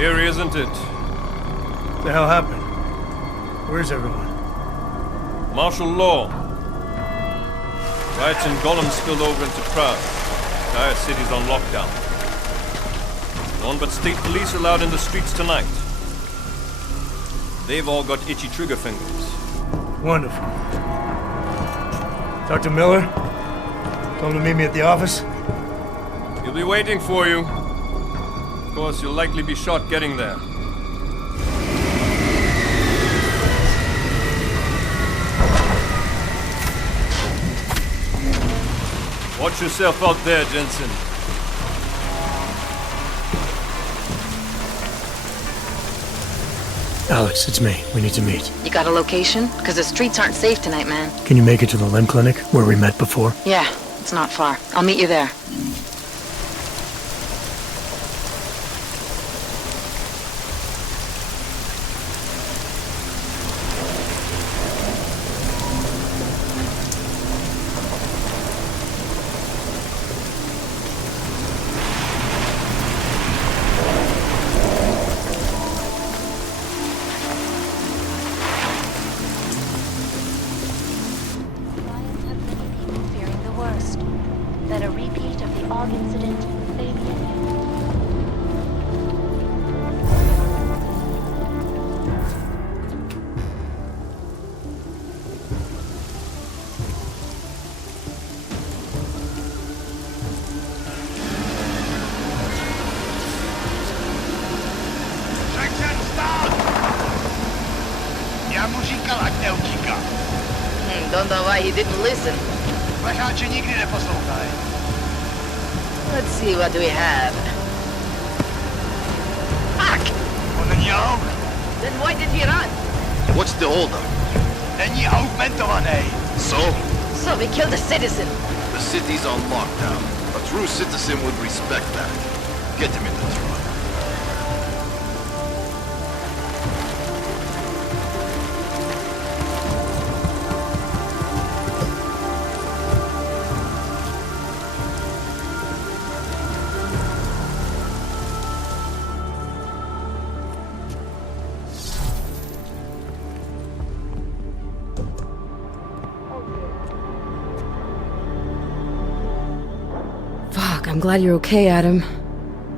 Eerie, isn't it? What the hell happened? Where's everyone? Martial law. Riots in Gollum spilled over into Prague. The entire city's on lockdown. No one but state police allowed in the streets tonight. They've all got itchy trigger fingers. Wonderful. Talk to Miller? Tell him to meet me at the office? He'll be waiting for you. Of course, you'll likely be shot getting there. Watch yourself out there, Jensen. Alex, it's me. We need to meet. You got a location? Because the streets aren't safe tonight, man. Can you make it to the limb clinic, where we met before? Yeah, it's not far. I'll meet you there. That a repeat of the Og incident may be imminent. Section, stop! Já mu říkal, ať neutíká. Don't know why he didn't listen. Plecháče nikdy neposlouchají. Let's see what we have. Fuck! On není aug. Then why did he run? What's the holdup? Není augmentovaný. So we killed a citizen. The city's on lockdown. A true citizen would respect that. Get him in the truck. I'm glad you're okay, Adam.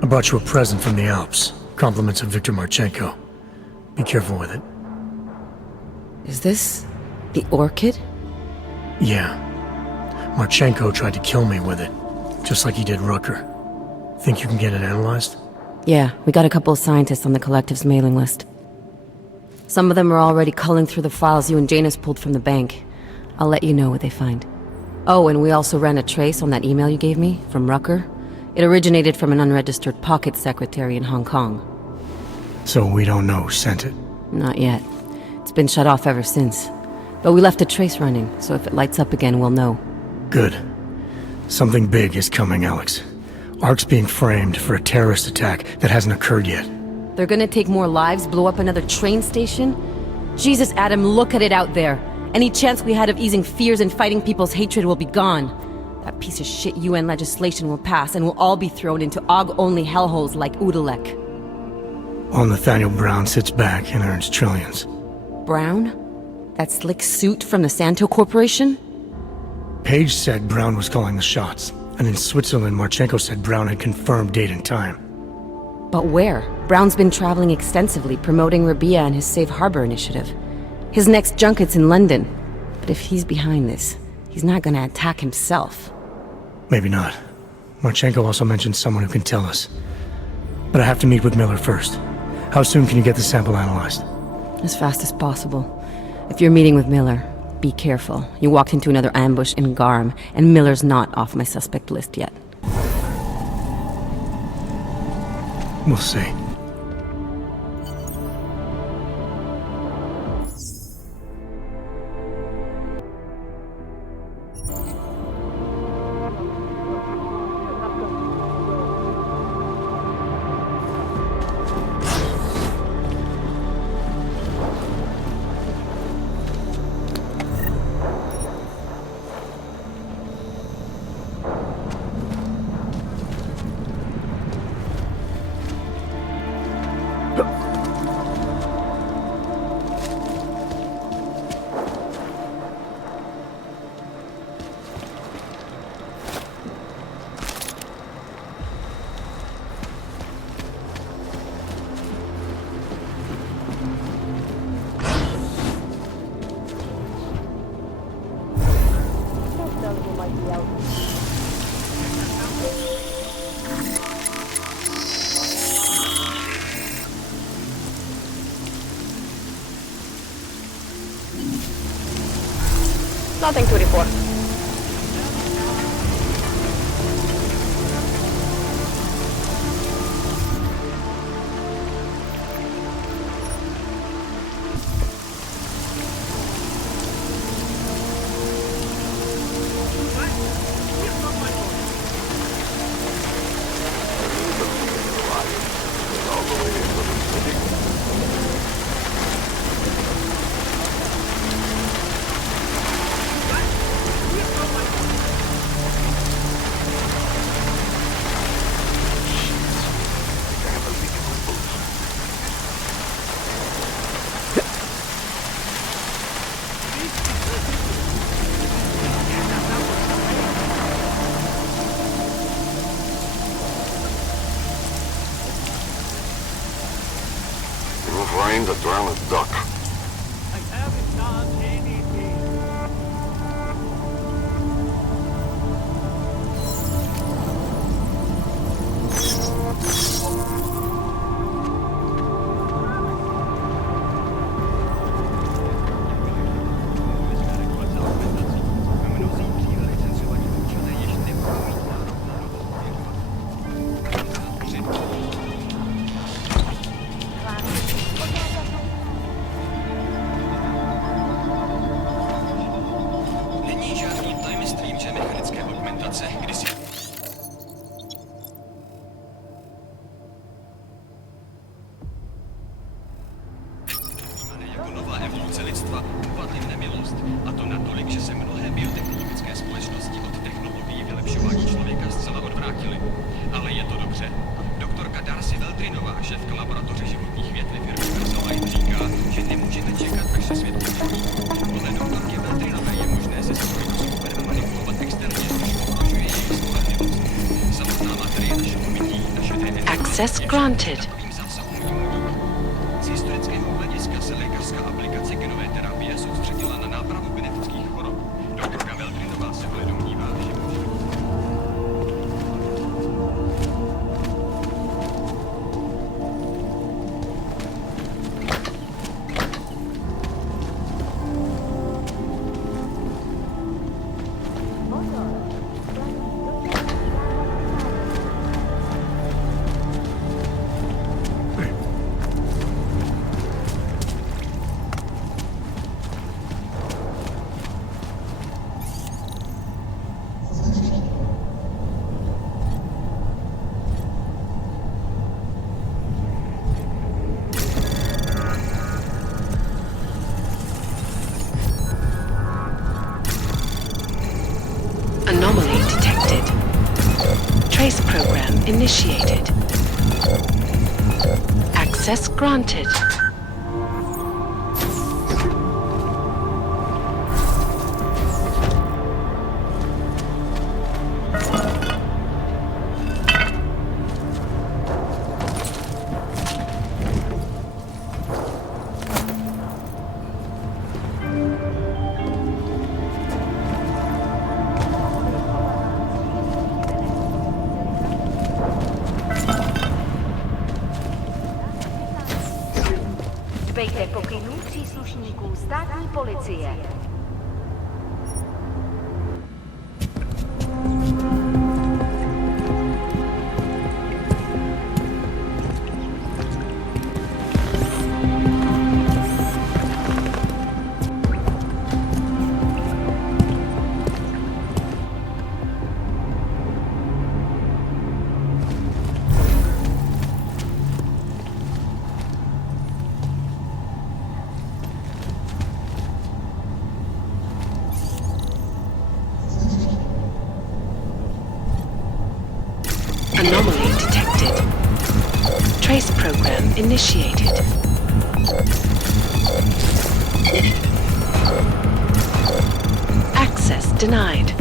I brought you a present from the Alps. Compliments of Viktor Marchenko. Be careful with it. Is this the orchid? Yeah. Marchenko tried to kill me with it, just like he did Rucker. Think you can get it analyzed? Yeah, we got a couple of scientists on the collective's mailing list. Some of them are already culling through the files you and Janus pulled from the bank. I'll let you know what they find. Oh, and we also ran a trace on that email you gave me, from Rucker. It originated from an unregistered pocket secretary in Hong Kong. So we don't know who sent it? Not yet. It's been shut off ever since. But we left a trace running, so if it lights up again, we'll know. Good. Something big is coming, Alex. Ark's being framed for a terrorist attack that hasn't occurred yet. They're gonna take more lives, blow up another train station? Jesus, Adam, look at it out there. Any chance we had of easing fears and fighting people's hatred will be gone. That piece of shit UN legislation will pass, and we'll all be thrown into Og-only hellholes like Udalek. While Nathaniel Brown sits back and earns trillions. Brown? That slick suit from the Santo Corporation? Page said Brown was calling the shots, and in Switzerland, Marchenko said Brown had confirmed date and time. But where? Brown's been traveling extensively, promoting Rabia and his Safe Harbor initiative. His next junket's in London. But if he's behind this, he's not gonna attack himself. Maybe not. Marchenko also mentioned someone who can tell us. But I have to meet with Miller first. How soon can you get the sample analyzed? As fast as possible. If you're meeting with Miller, be careful. You walked into another ambush in Garm, and Miller's not off my suspect list yet. We'll see. like the elves. Nothing to report. Find a drowned duck. I haven't done anything. Není žádný tajemstvím, že mechanické augmentace kdysi... jako nová evoluce lidstva upadly v nemilost. A to natolik, že se mnohé biotechnologické společnosti od technologií vylepšování člověka zcela odvrátily. Ale je to dobře. Doktorka Darcy Veldrinová, šéfka laboratoře životních věd ve firmě Verzolain, říká, že nemůžeme čekat, až se svět změní. Podle doktorky Veldrinové je možné se svým způsobem manipulovat externě, což ohrožuje jejich spolehlivost. Samotná materie našeho bytí, naše DNA... Access granted. Z historického hlediska se lékařská aplikace genové terapie soustředila na nápravu genetických chorob. Doktorka Veldrinová se ale domnívá, že může... Anomaly detected. Trace program initiated. Access granted. Dbejte pokynů příslušníků státní policie. Anomaly detected. Trace program initiated. Access denied.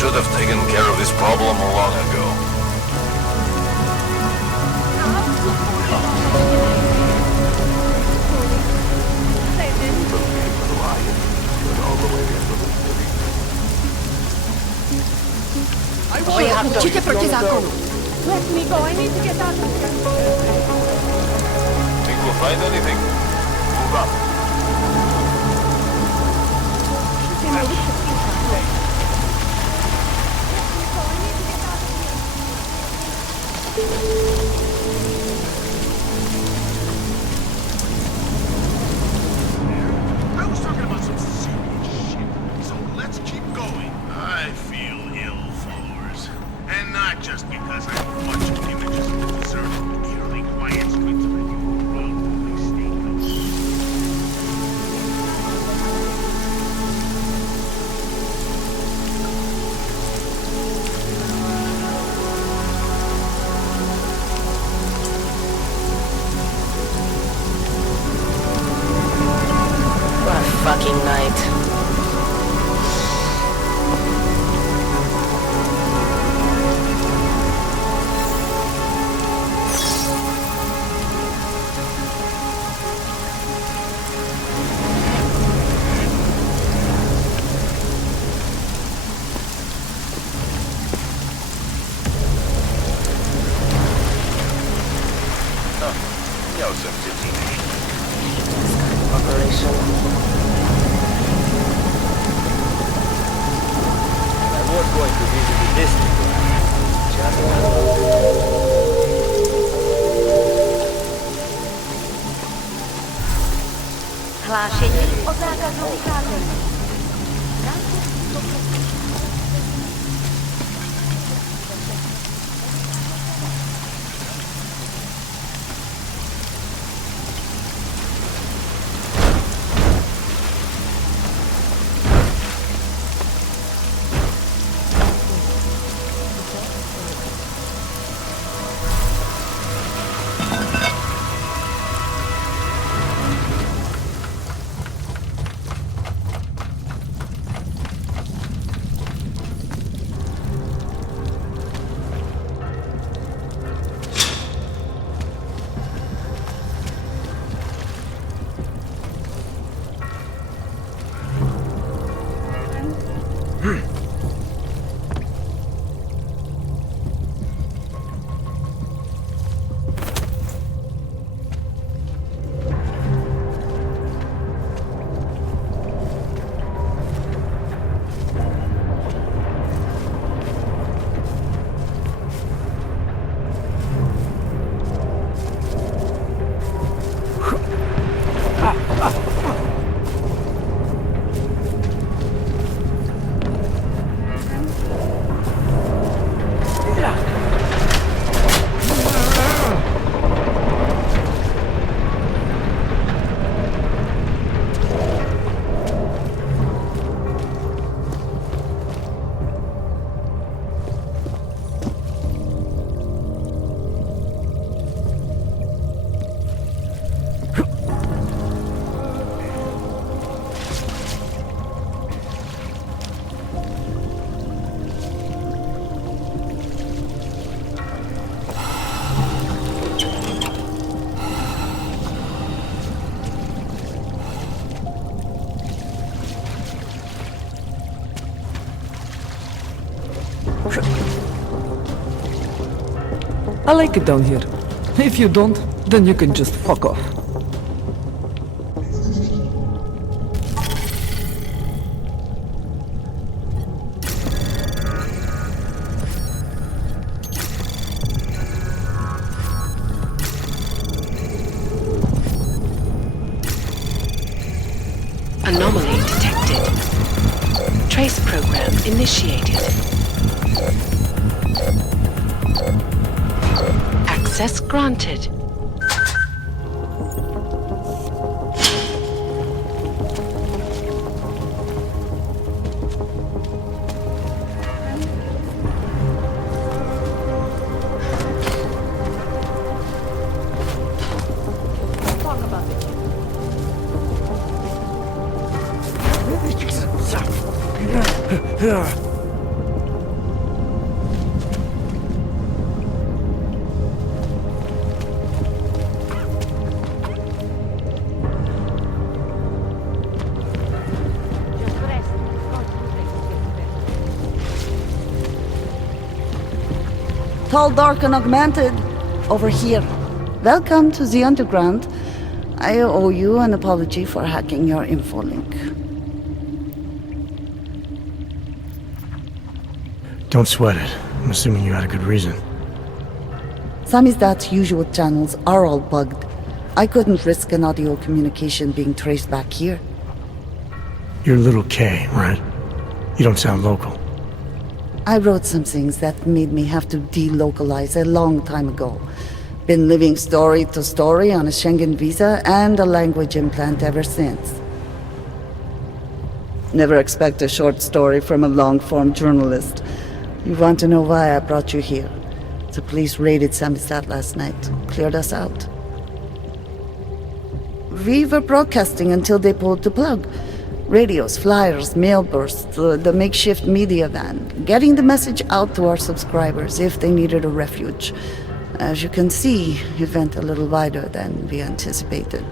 should have taken care of this problem long ago. Určitě proti zákonu. Let me go. I need to get out of here. Think we'll find anything? Move up. I was talking about some serious shit, so let's keep going. I feel ill, followers. And not just because I'm watching images of the deserted, eerily quiet streets of a new world state. What a fucking night. Operation. I was going to visit the district. Hlášení o zákazu vycházení. I like it down here. If you don't, then you can just fuck off. Anomaly detected. Trace program initiated. Access granted. Tall, dark, and augmented. Over here. Welcome to the underground. I owe you an apology for hacking your infolink. Don't sweat it. I'm assuming you had a good reason. Samizdat's usual channels are all bugged. I couldn't risk an audio communication being traced back here. You're Little K, right? You don't sound local. I wrote some things that made me have to delocalize a long time ago. Been living story to story on a Schengen visa and a language implant ever since. Never expect a short story from a long-form journalist. You want to know why I brought you here? The police raided Samizdat last night. Cleared us out. We were broadcasting until they pulled the plug. Radios, flyers, mail bursts, the makeshift media van. Getting the message out to our subscribers if they needed a refuge. As you can see, it went a little wider than we anticipated.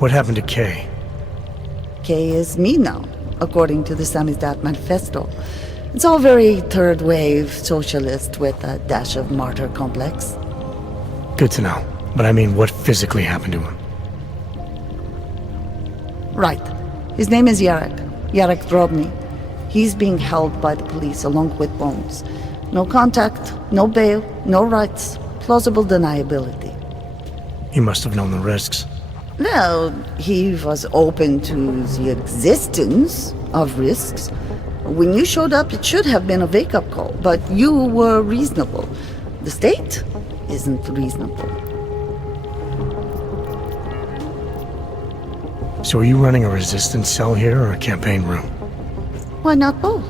What happened to Kay? Kay is me now, according to the Samizdat Manifesto. It's all very third-wave socialist with a dash of martyr complex. Good to know. But I mean, what physically happened to him? Right. His name is Yarek. Yarek Drobny. He's being held by the police along with Bones. No contact, no bail, no rights, plausible deniability. He must have known the risks. Well, he was open to the existence of risks. When you showed up, it should have been a wake-up call, but you were reasonable. The state isn't reasonable. So are you running a resistance cell here or a campaign room? Why not both?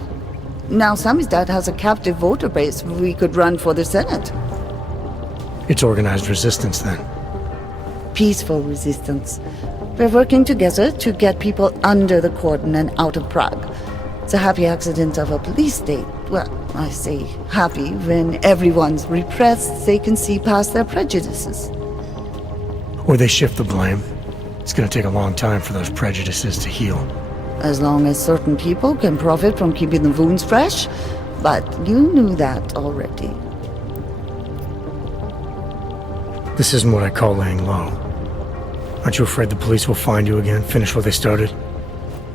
Now Samizdat has a captive voter base. We could run for the Senate. It's organized resistance then. Peaceful resistance. We're working together to get people under the cordon and out of Prague. It's a happy accident of a police state. Well, I say happy when everyone's repressed, they can see past their prejudices. Or they shift the blame. It's gonna take a long time for those prejudices to heal. As long as certain people can profit from keeping the wounds fresh. But you knew that already. This isn't what I call laying low. Aren't you afraid the police will find you again, finish what they started?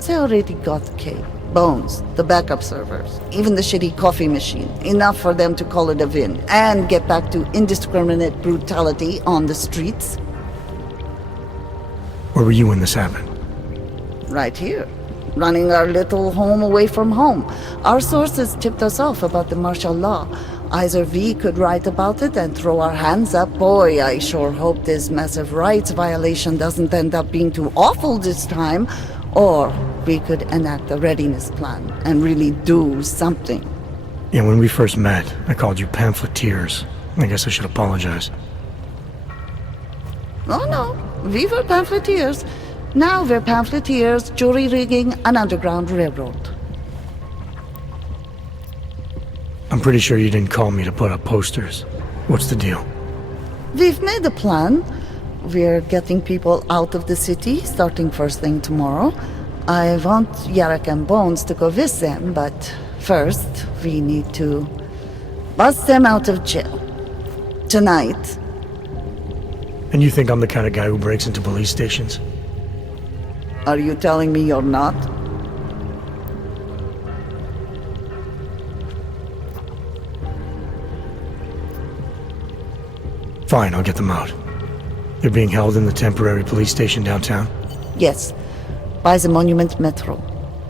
They already got the cake. Bones, the backup servers, even the shitty coffee machine. Enough for them to call it a win and get back to indiscriminate brutality on the streets. Where were you when this happened? Right here. Running our little home away from home. Our sources tipped us off about the martial law. Either we could write about it and throw our hands up. Boy, I sure hope this massive rights violation doesn't end up being too awful this time. Or we could enact a readiness plan and really do something. Yeah, when we first met, I called you pamphleteers. I guess I should apologize. Oh no, we were pamphleteers. Now we're pamphleteers, jury rigging an underground railroad. I'm pretty sure you didn't call me to put up posters. What's the deal? We've made a plan. We're getting people out of the city, starting first thing tomorrow. I want Yarek and Bones to go with them, but first we need to bust them out of jail. Tonight. And you think I'm the kind of guy who breaks into police stations? Are you telling me you're not? Fine, I'll get them out. They're being held in the temporary police station downtown? Yes, by the Monument Metro.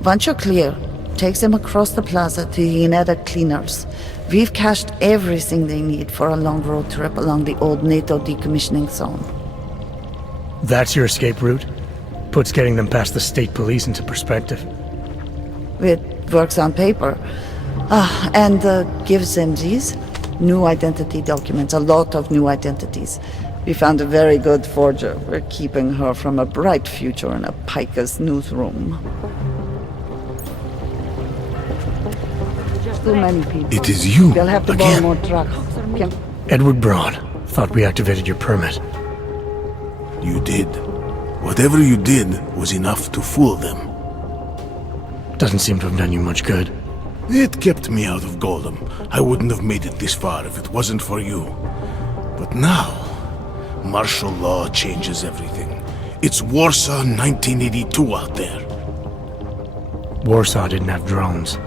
Once you're clear, take them across the plaza to the Ineda Cleaners. We've cached everything they need for a long road trip along the old NATO decommissioning zone. That's your escape route? Puts getting them past the state police into perspective. It works on paper. And gives them these new identity documents, a lot of new identities. We found a very good forger. We're keeping her from a bright future in a Picus newsroom. Too many people. It is you, We'll have to again. borrow more trucks. Edward Broad. Thought we activated your permit. You did. Whatever you did was enough to fool them. Doesn't seem to have done you much good. It kept me out of Golem. I wouldn't have made it this far if it wasn't for you. But now, martial law changes everything. It's Warsaw 1982 out there. Warsaw didn't have drones.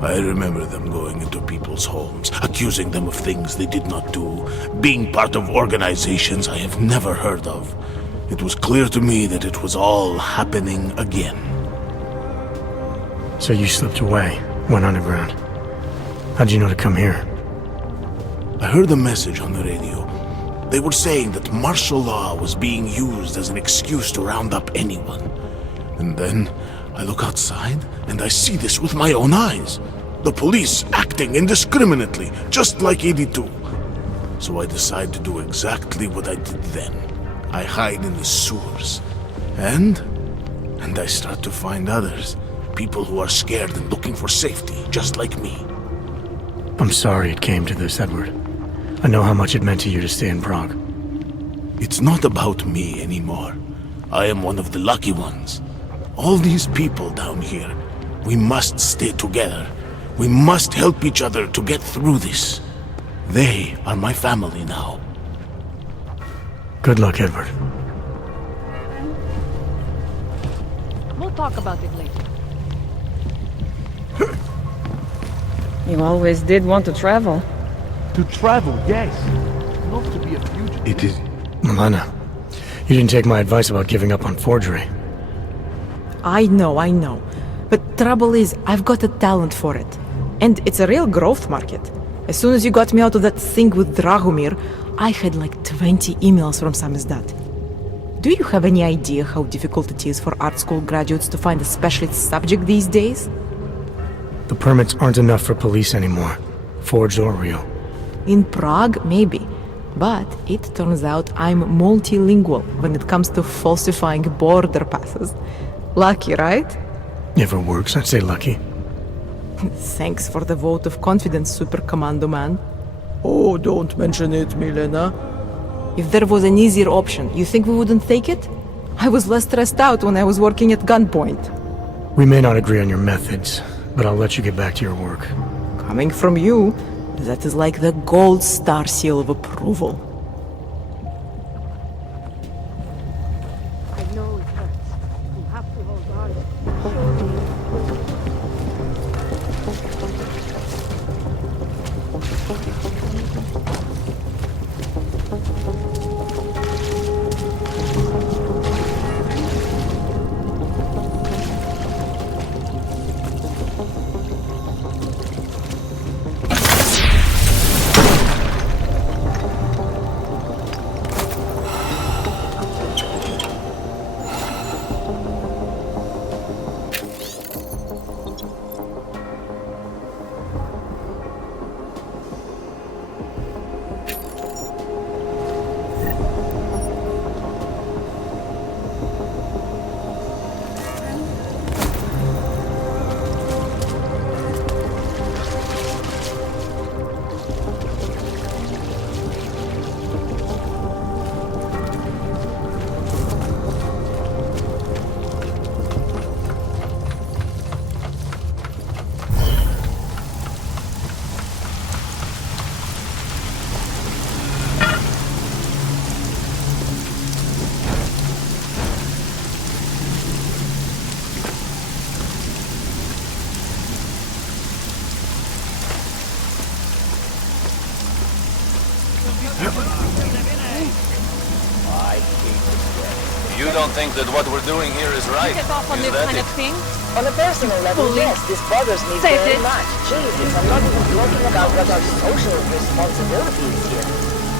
I remember them going into people's homes, accusing them of things they did not do, being part of organizations I have never heard of. It was clear to me that it was all happening again. So you slipped away, went underground. How'd you know to come here? I heard a message on the radio. They were saying that martial law was being used as an excuse to round up anyone. And then I look outside and I see this with my own eyes. The police acting indiscriminately, just like 82. So I decide to do exactly what I did then. I hide in the sewers. And I start to find others. People who are scared and looking for safety, just like me. I'm sorry it came to this, Edward. I know how much it meant to you to stay in Prague. It's not about me anymore. I am one of the lucky ones. All these people down here, we must stay together. We must help each other to get through this. They are my family now. Good luck, Edward. We'll talk about it later. You always did want to travel. To travel, yes. Not to be a fugitive. It is... Milena, you didn't take my advice about giving up on forgery. I know. But trouble is, I've got a talent for it. And it's a real growth market. As soon as you got me out of that thing with Dragomir, I had like 20 emails from Samizdat. Do you have any idea how difficult it is for art school graduates to find a specialist subject these days? The permits aren't enough for police anymore, forged or real. In Prague, maybe. But it turns out I'm multilingual when it comes to falsifying border passes. Lucky, right? If it works, I'd say lucky. Thanks for the vote of confidence, Super Commando Man. Oh, don't mention it, Milena. If there was an easier option, you think we wouldn't take it? I was less stressed out when I was working at gunpoint. We may not agree on your methods, but I'll let you get back to your work. Coming from you, that is like the gold star seal of approval. I know it hurts. You have to hold on. You don't think that what we're doing here is right? Get off on Is this that kind it? of thing. On a personal level, yes, this bothers me Say very it. much. Jesus, I'm not even talking about what our social responsibility is here.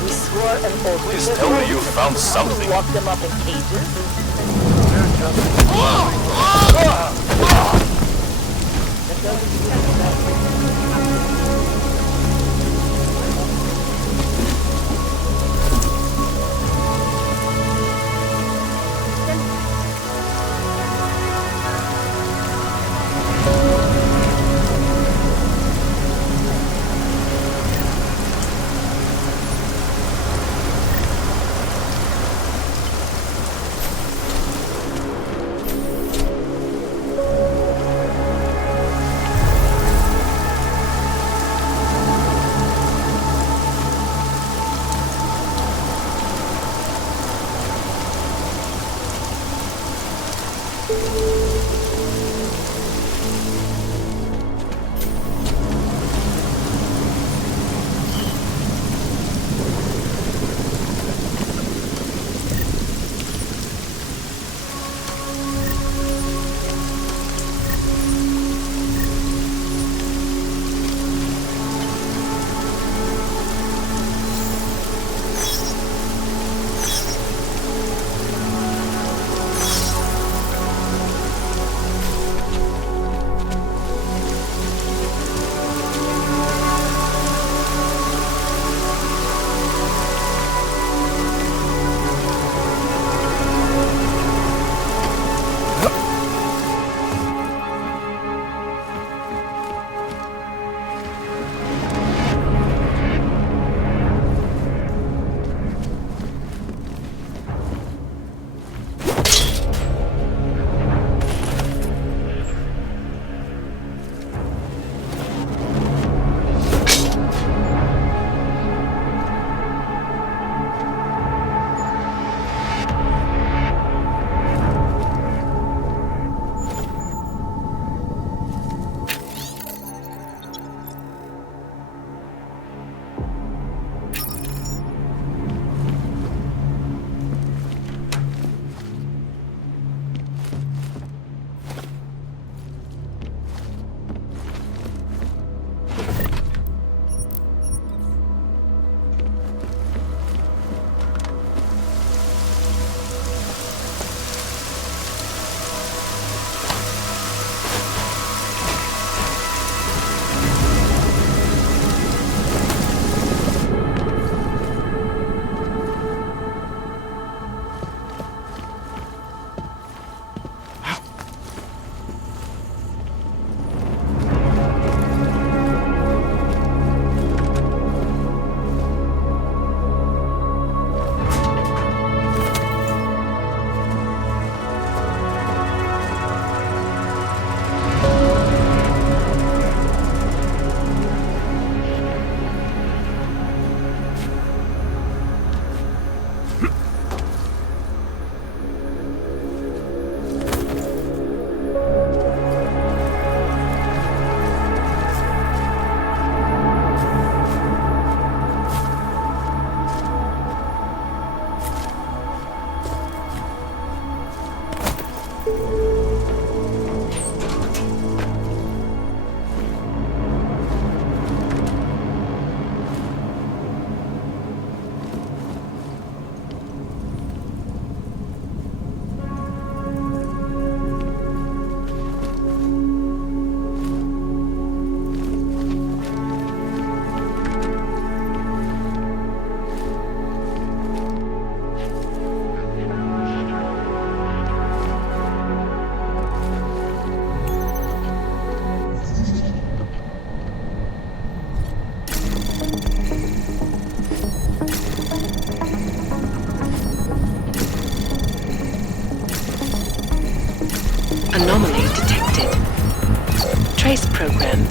We swore an oath. Please tell me you found something. Lock them up in cages.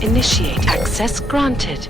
initiated. Access granted.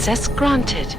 Access granted.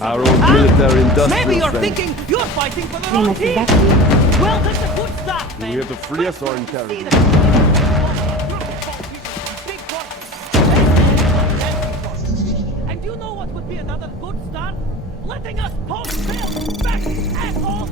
Our old military industrial Maybe you're strength. thinking you're fighting for the wrong team. Well, that's a good start, man. We have to free us or interrogate. And do you know what would be another good start? Letting us post bail back, asshole!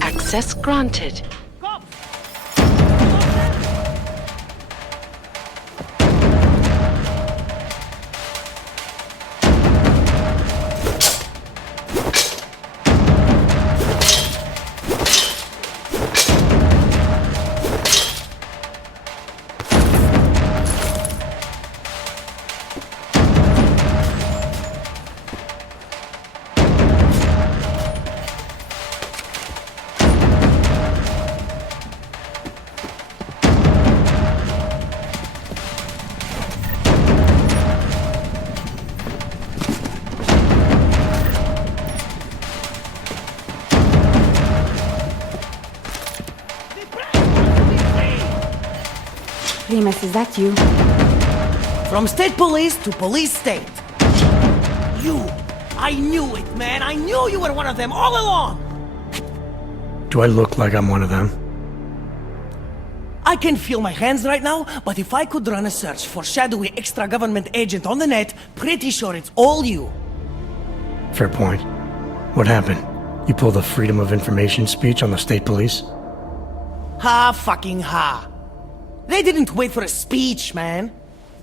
Access granted. Primus, is that you? From state police to police state. You! I knew it, man! I knew you were one of them all along! Do I look like I'm one of them? I can feel my hands right now, but if I could run a search for shadowy extra-government agent on the net, pretty sure it's all you. Fair point. What happened? You pulled a Freedom of Information speech on the state police? Ha fucking ha. They didn't wait for a speech, man.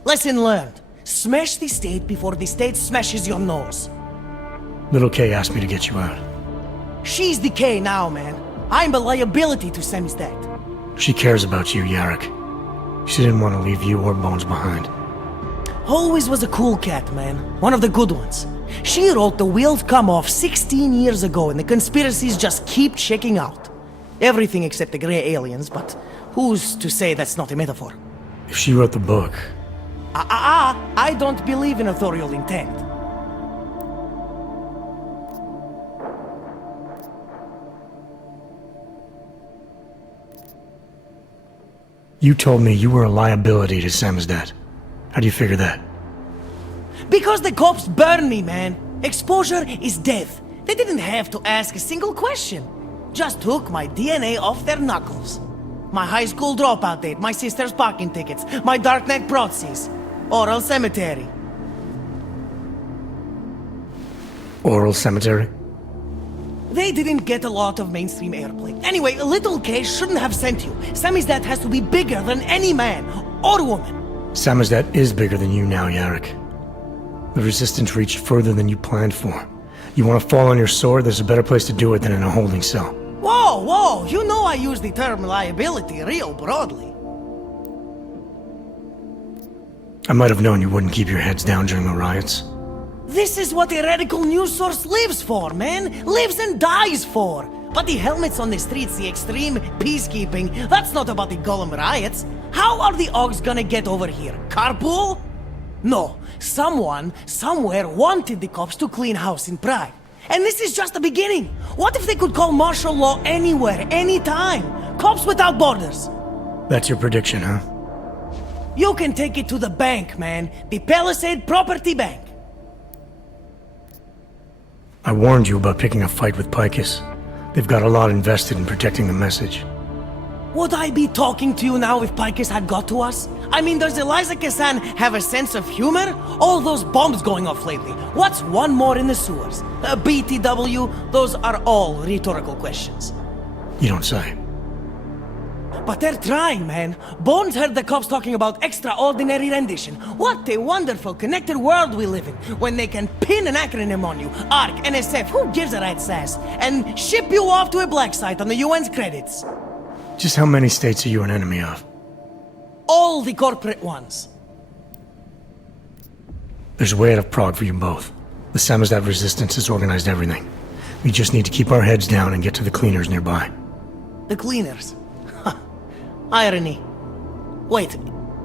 Lesson learned. Smash the state before the state smashes your nose. Little K asked me to get you out. She's the K now, man. I'm a liability to Samizdat. She cares about you, Yarrick. She didn't want to leave you or Bones behind. Always was a cool cat, man. One of the good ones. She wrote The Wheels Come Off 16 years ago and the conspiracies just keep checking out. Everything except the grey aliens, but who's to say that's not a metaphor? If she wrote the book... I don't believe in authorial intent. You told me you were a liability to Samizdat. How do you figure that? Because the cops burn me, man. Exposure is death. They didn't have to ask a single question. Just took my DNA off their knuckles. My high school dropout date, my sister's parking tickets, my darknet proxies. Oral cemetery. Oral cemetery? They didn't get a lot of mainstream airplay. Anyway, Little K shouldn't have sent you. Samizdat has to be bigger than any man or woman. Samizdat is bigger than you now, Yarrick. The Resistance reached further than you planned for. You want to fall on your sword, there's a better place to do it than in a holding cell. Whoa, whoa, you know I use the term liability real broadly. I might have known you wouldn't keep your heads down during the riots. This is what a radical news source lives for, man. Lives and dies for. But the helmets on the streets, the extreme peacekeeping, that's not about the Golem riots. How are the Augs gonna get over here? Carpool? No. Someone, somewhere wanted the cops to clean house in Prague. And this is just the beginning. What if they could call martial law anywhere, anytime? Cops without borders. That's your prediction, huh? You can take it to the bank, man. The Palisade Property Bank. I warned you about picking a fight with Picus. They've got a lot invested in protecting the message. Would I be talking to you now if Picus had got to us? I mean, does Eliza Kassan have a sense of humor? All those bombs going off lately. What's one more in the sewers? BTW? Those are all rhetorical questions. You don't say. But they're trying, man. Bones heard the cops talking about extraordinary rendition. What a wonderful, connected world we live in, when they can pin an acronym on you, ARC, NSF, who gives a rat's ass, and ship you off to a black site on the UN's credits. Just how many states are you an enemy of? All the corporate ones. There's a way out of Prague for you both. The Samizdat resistance has organized everything. We just need to keep our heads down and get to the cleaners nearby. The cleaners? Irony. Wait,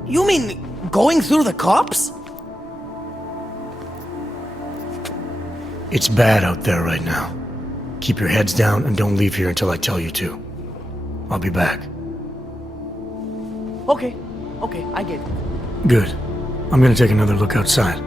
you mean going through the cops? It's bad out there right now. Keep your heads down and don't leave here until I tell you to. I'll be back. Okay, I get it. Good. I'm gonna take another look outside.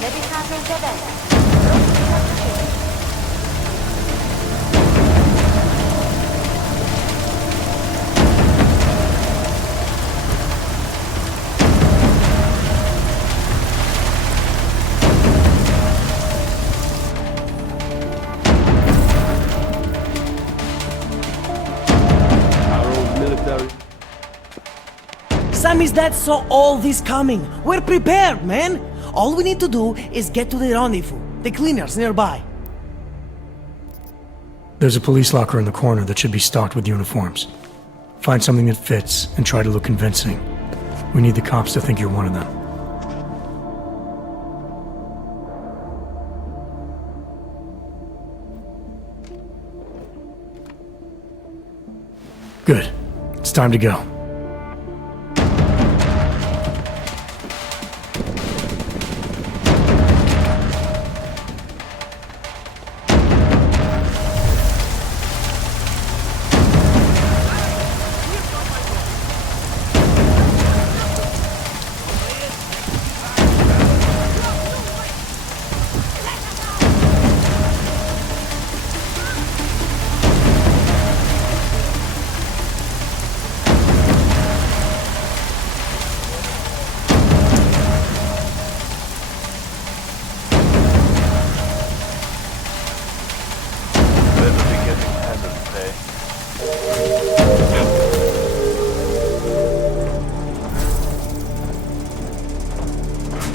Nevycházejte ven. Sam is dead, so all this coming. We're prepared, man. All we need to do is get to the rendezvous. The cleaners nearby. There's a police locker in the corner that should be stocked with uniforms. Find something that fits and try to look convincing. We need the cops to think you're one of them. Good. It's time to go.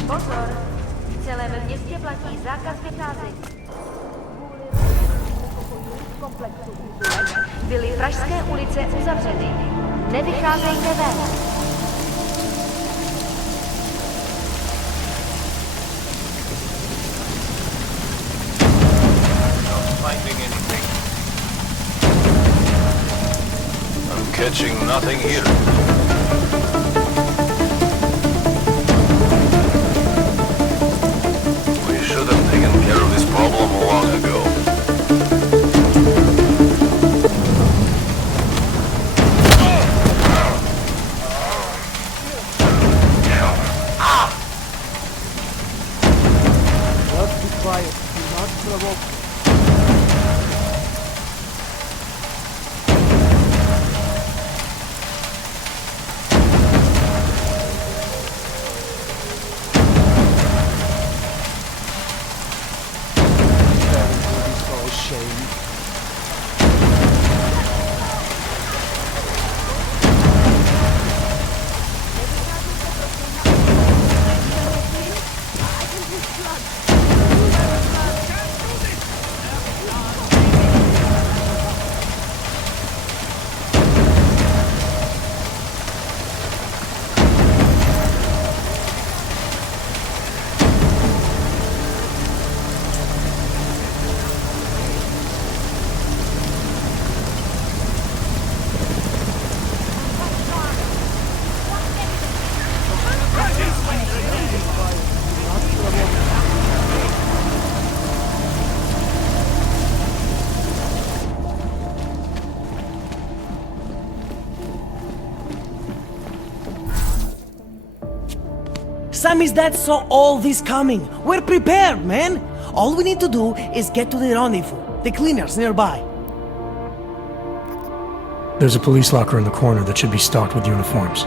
Pozor, celé ve městě platí zákaz vycházení. Byly pražské ulice uzavřeny. Nevycházejte ven. I'm catching nothing here. We should have taken care of this problem long ago. Just be quiet. Do not provoke. Sam is dead, so all this coming. We're prepared, man. All we need to do is get to the rendezvous. The cleaners nearby. There's a police locker in the corner that should be stocked with uniforms.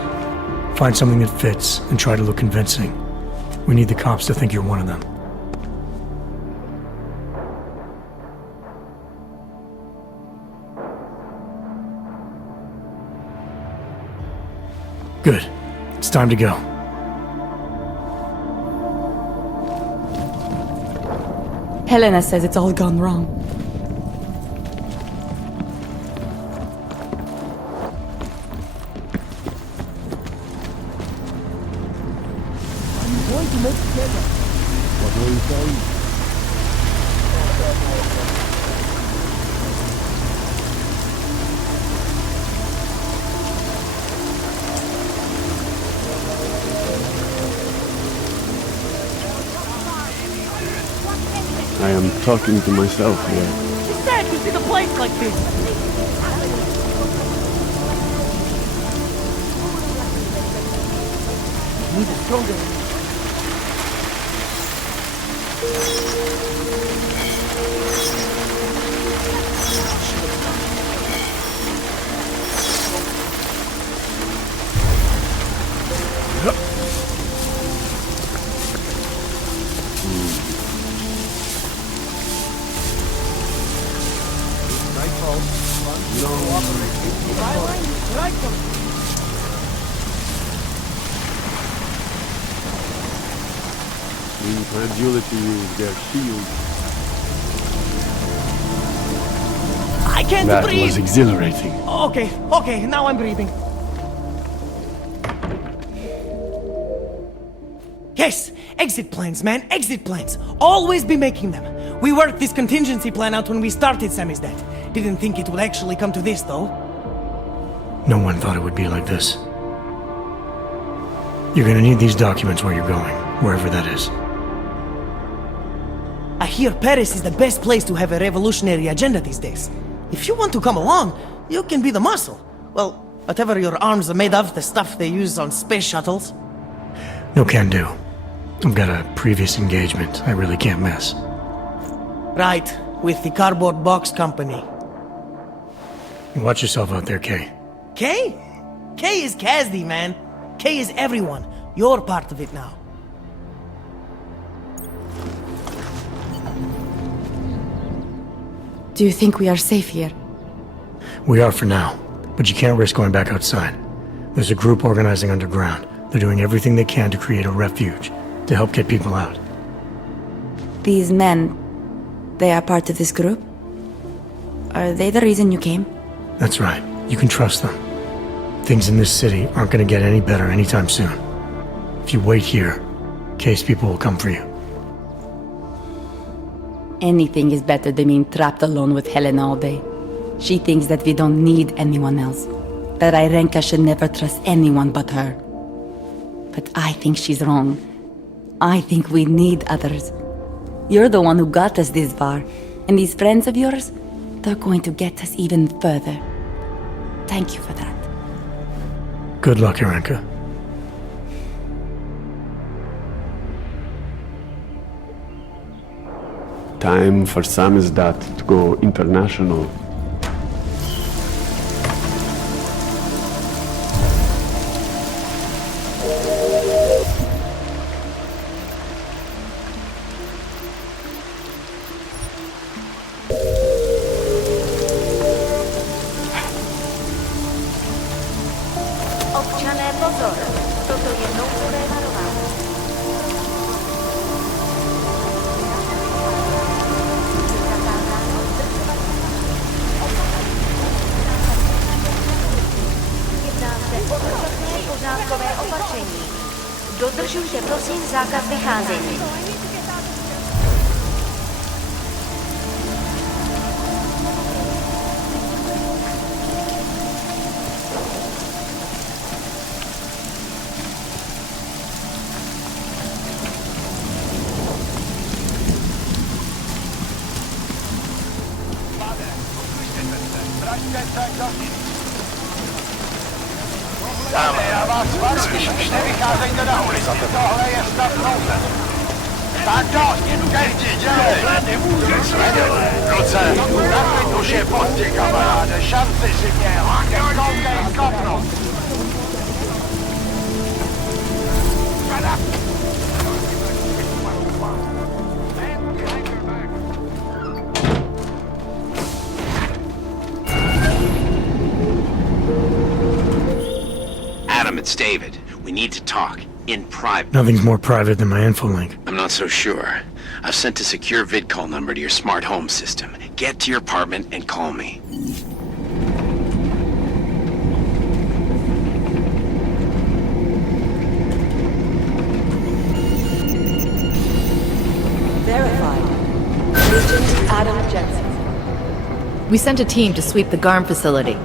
Find something that fits and try to look convincing. We need the cops to think you're one of them. Good. It's time to go. Helena says it's all gone wrong. I'm going to make together. What are you saying? I am talking to myself here. It's sad to see the place like this. Need a stronger. Incredulity is their shield. I can't That breathe! was exhilarating. Okay, now I'm breathing. Yes! Exit plans, man, exit plans! Always be making them. We worked this contingency plan out when we started Samizdat. Didn't think it would actually come to this, though. No one thought it would be like this. You're gonna need these documents where you're going, wherever that is. I hear Paris is the best place to have a revolutionary agenda these days. If you want to come along, you can be the muscle. Well, whatever your arms are made of, the stuff they use on space shuttles. No can do. I've got a previous engagement I really can't miss. Right, with the cardboard box company. Watch yourself out there, Kay. Kay? Kay is Kazdi, man. Kay is everyone. You're part of it now. Do you think we are safe here? We are for now, but you can't risk going back outside. There's a group organizing underground. They're doing everything they can to create a refuge, to help get people out. These men, they are part of this group? Are they the reason you came? That's right. You can trust them. Things in this city aren't going to get any better anytime soon. If you wait here, Kay's people will come for you. Anything is better than being trapped alone with Helena all day. She thinks that we don't need anyone else. That Irenka should never trust anyone but her. But I think she's wrong. I think we need others. You're the one who got us this far. And these friends of yours, they're going to get us even further. Thank you for that. Good luck, Irenka. Time for Samizdat to go international. Občané, pozor! Toto je nouzové varování. Jedná se o dočasné pořádkové opatření. Dodržujte prosím zákaz vycházení. Já vás varuji, nevycházejte na ulici, tohle je stav nouze. Tak dost, Gerti, dělej! Nemůžeš, Luce, nakliď už je pozdě, kamaráde, šanci si měl, koukej, kopnout. Adam, it's David. We need to talk. In private. Nothing's more private than my info link. I'm not so sure. I've sent a secure vid call number to your smart home system. Get to your apartment and call me. Verified. Agent Adam Jensen. We sent a team to sweep the GARM facility.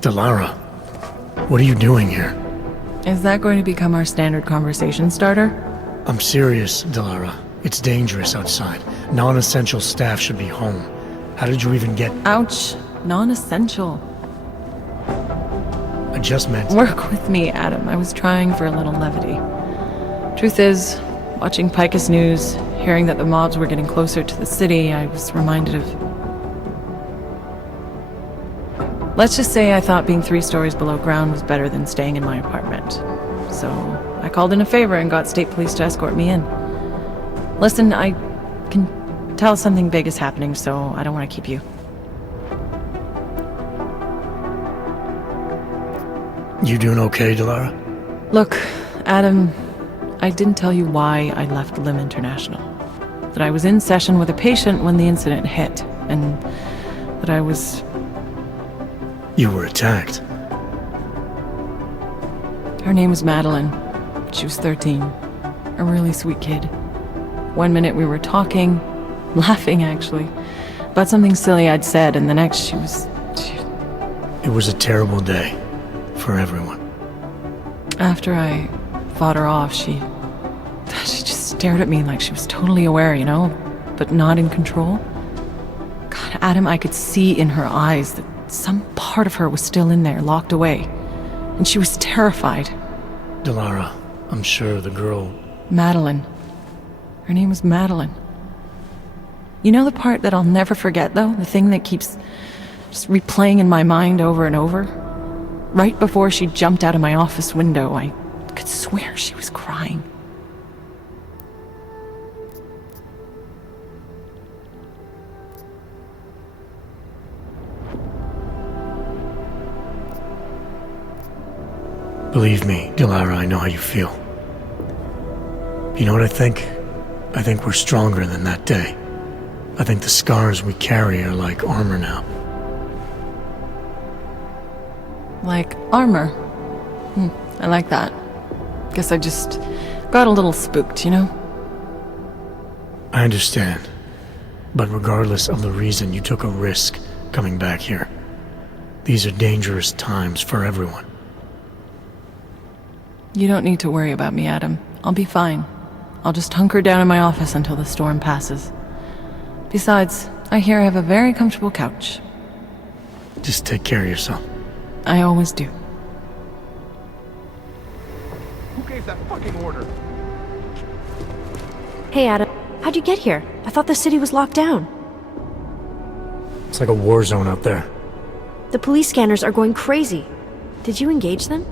Delara, what are you doing here? Is that going to become our standard conversation starter? I'm serious, Delara. It's dangerous outside. Non-essential staff should be home. How did you even get— Ouch. Non-essential. I just meant— Work with me, Adam. I was trying for a little levity. Truth is, watching Picus News, hearing that the mobs were getting closer to the city, I was reminded of— Let's just say I thought being 3 stories below ground was better than staying in my apartment. So I called in a favor and got state police to escort me in. Listen, I can tell something big is happening, so I don't want to keep you. You doing okay, Delara? Look, Adam, I didn't tell you why I left Lim International. That I was in session with a patient when the incident hit, and that I was... You were attacked. Her name was Madeline. She was 13. A really sweet kid. One minute we were talking, laughing actually, about something silly I'd said, and the next she was... It was a terrible day for everyone. After I fought her off, she just stared at me like she was totally aware, you know, but not in control. God, Adam, I could see in her eyes that some part of her was still in there, locked away. And she was terrified. Delara, I'm sure the girl... Madeline. Her name was Madeline. You know the part that I'll never forget, though? The thing that keeps just replaying in my mind over and over? Right before she jumped out of my office window, I could swear she was crying. Believe me, Delara, I know how you feel. You know what I think? I think we're stronger than that day. I think the scars we carry are like armor now. Like armor? I like that. Guess I just got a little spooked, you know? I understand. But regardless of the reason, you took a risk coming back here. These are dangerous times for everyone. You don't need to worry about me, Adam. I'll be fine. I'll just hunker down in my office until the storm passes. Besides, I hear I have a very comfortable couch. Just take care of yourself. I always do. Who gave that fucking order? Hey, Adam. How'd you get here? I thought the city was locked down. It's like a war zone out there. The police scanners are going crazy. Did you engage them?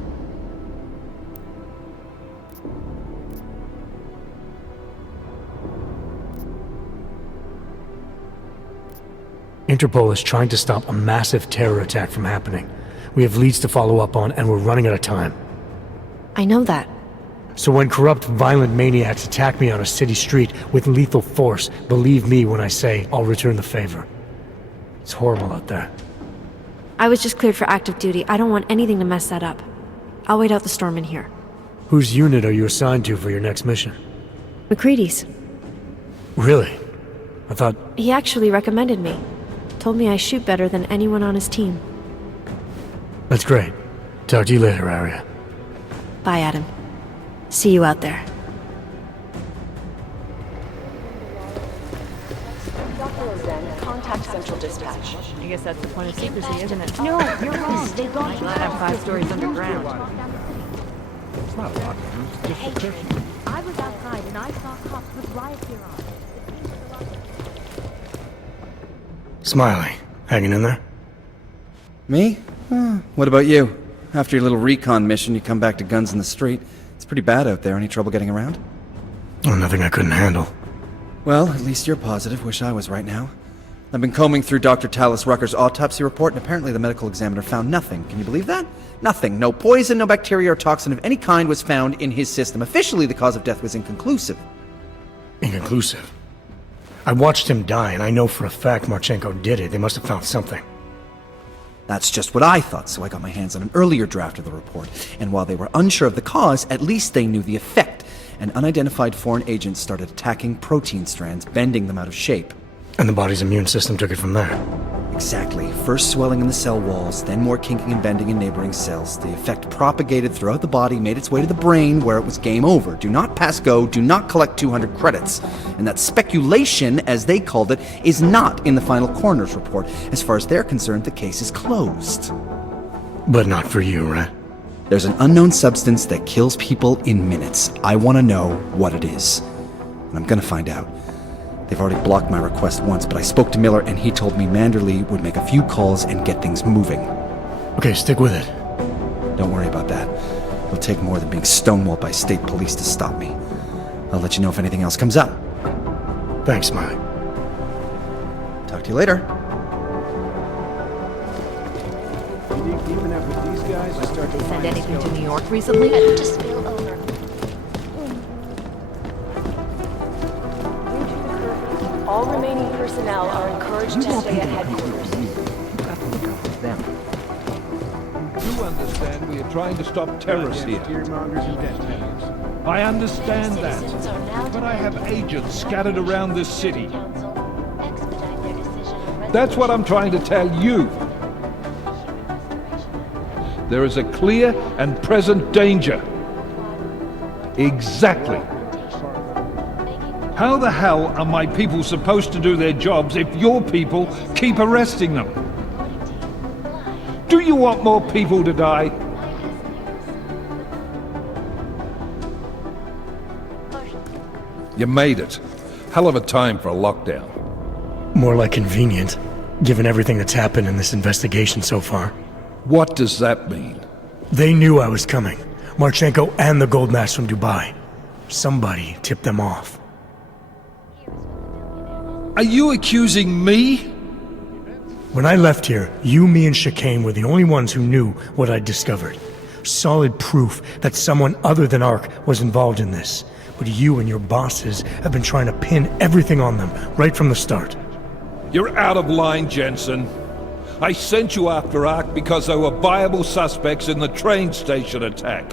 Interpol is trying to stop a massive terror attack from happening. We have leads to follow up on, and we're running out of time. I know that. So when corrupt, violent maniacs attack me on a city street with lethal force, believe me when I say I'll return the favor. It's horrible out there. I was just cleared for active duty. I don't want anything to mess that up. I'll wait out the storm in here. Whose unit are you assigned to for your next mission? McCready's. Really? I thought... He actually recommended me. Told me I shoot better than anyone on his team. That's great. Talk to you later, Arya. Bye, Adam. See you out there. Contact Central Dispatch. I guess that's the point of secrecy, isn't it? No, you're wrong. They got I'm glad I'm 5 stories underground. It's not a lot to do, it's just a curfew. I was outside and I saw cops with riot gear on. Smiley, hanging in there? Me? What about you? After your little recon mission, you come back to guns in the street. It's pretty bad out there. Any trouble getting around? Oh, nothing I couldn't handle. Well, at least you're positive. Wish I was right now. I've been combing through Dr. Talis Rucker's autopsy report, and apparently the medical examiner found nothing. Can you believe that? Nothing. No poison, no bacteria or toxin of any kind was found in his system. Officially, the cause of death was inconclusive. Inconclusive? I watched him die, and I know for a fact Marchenko did it. They must have found something. That's just what I thought, so I got my hands on an earlier draft of the report. And while they were unsure of the cause, at least they knew the effect. An unidentified foreign agent started attacking protein strands, bending them out of shape. And the body's immune system took it from there. Exactly. First swelling in the cell walls, then more kinking and bending in neighboring cells. The effect propagated throughout the body, made its way to the brain, where it was game over. Do not pass go, do not collect 200 credits. And that speculation, as they called it, is not in the final coroner's report. As far as they're concerned, the case is closed. But not for you, right? There's an unknown substance that kills people in minutes. I want to know what it is. And I'm gonna find out. They've already blocked my request once, but I spoke to Miller and he told me Manderley would make a few calls and get things moving. Okay, stick with it. Don't worry about that. It'll take more than being stonewalled by state police to stop me. I'll let you know if anything else comes up. Thanks, Smiley. Talk to you later. Teaming up with these guys, I start to Send anything to New York recently? To spill over. All remaining personnel are encouraged to stay at headquarters. You do understand we are trying to stop terrorists here. I understand that, but I have agents scattered around this city. That's what I'm trying to tell you. There is a clear and present danger. Exactly. How the hell are my people supposed to do their jobs if your people keep arresting them? Do you want more people to die? You made it. Hell of a time for a lockdown. More like convenient, given everything that's happened in this investigation so far. What does that mean? They knew I was coming. Marchenko and the gold mask from Dubai. Somebody tipped them off. Are you accusing me? When I left here, you, me, and Chicane were the only ones who knew what I'd discovered. Solid proof that someone other than Ark was involved in this. But you and your bosses have been trying to pin everything on them, right from the start. You're out of line, Jensen. I sent you after Ark because there were viable suspects in the train station attack.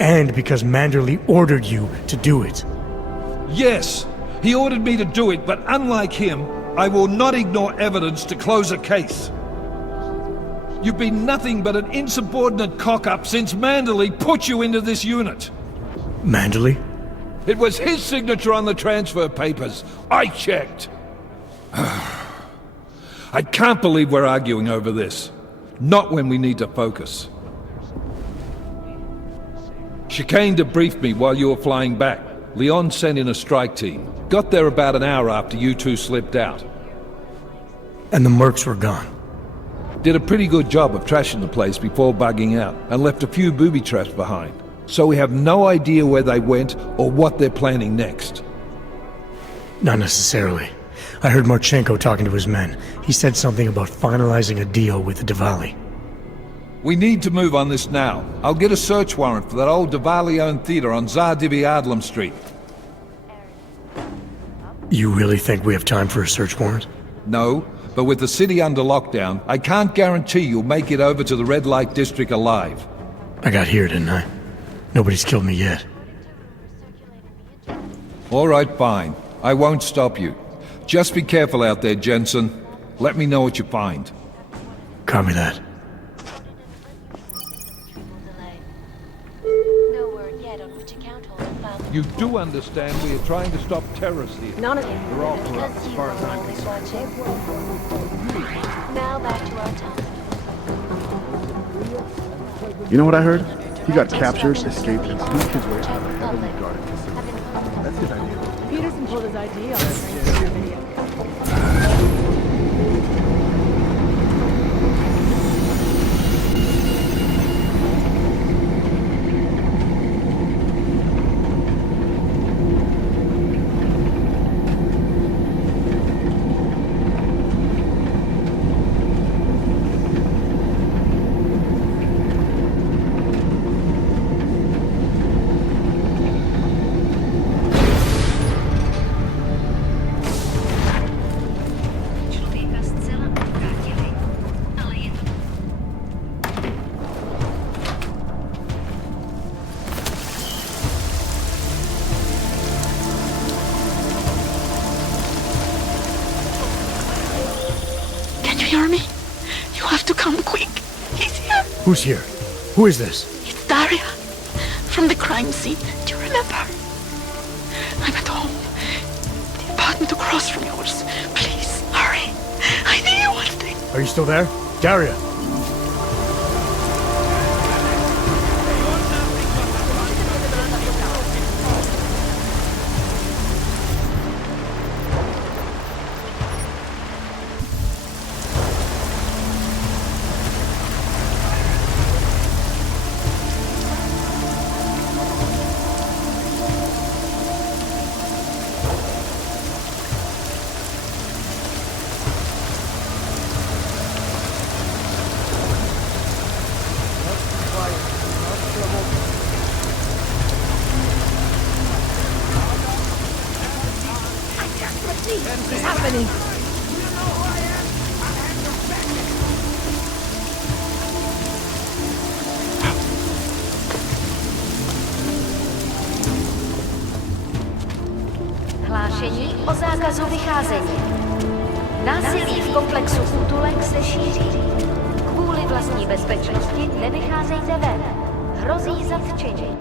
And because Manderley ordered you to do it. Yes, he ordered me to do it, but unlike him, I will not ignore evidence to close a case. You've been nothing but an insubordinate cock-up since Manderley put you into this unit. Manderley? It was his signature on the transfer papers. I checked. I can't believe we're arguing over this. Not when we need to focus. Chicane debriefed me while you were flying back. Leon sent in a strike team. Got there about an hour after you two slipped out. And the mercs were gone. Did a pretty good job of trashing the place before bugging out, and left a few booby traps behind. So we have no idea where they went or what they're planning next. Not necessarily. I heard Marchenko talking to his men. He said something about finalizing a deal with the Diwali. We need to move on this now. I'll get a search warrant for that old Diwali-owned theater on Zardibi Adlam Street. You really think we have time for a search warrant? No, but with the city under lockdown, I can't guarantee you'll make it over to the red light district alive. I got here, didn't I? Nobody's killed me yet. All right, fine. I won't stop you. Just be careful out there, Jensen. Let me know what you find. Copy that. You do understand we are trying to stop terrorists here. None of you. They're all corrupt as far as I'm concerned. Now back to our topic. You know what I heard? He got captured, escaped, and sneaked his way out of a heavily guarded facility. That's his idea. Peterson pulled his ID on the video. Who's here? Who is this? It's Daria. From the crime scene. Do you remember? I'm at home. The apartment across from yours. Please, hurry. I need you one thing. Are you still there? Daria! What is happening? Hlášení o zákazu vycházení. Násilí v komplexu útulek se šíří. Kvůli vlastní bezpečnosti nevycházejte ven. Hrozí zatčení.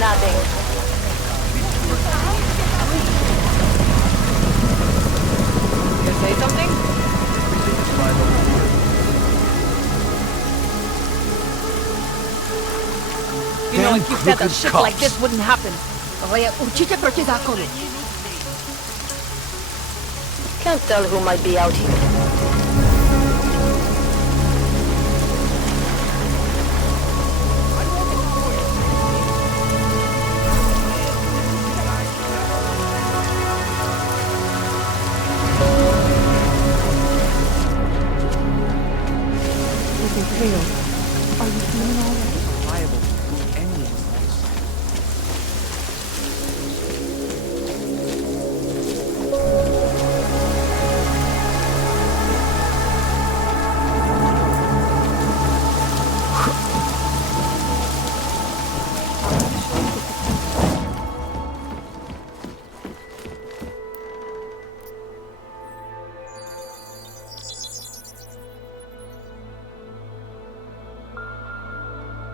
Nothing. You say something? You know, if you said that shit like this wouldn't happen. Tohle je určitě proti zákonu. Can't tell who might be out here. Are you feeling all right? Reliable. Anyone's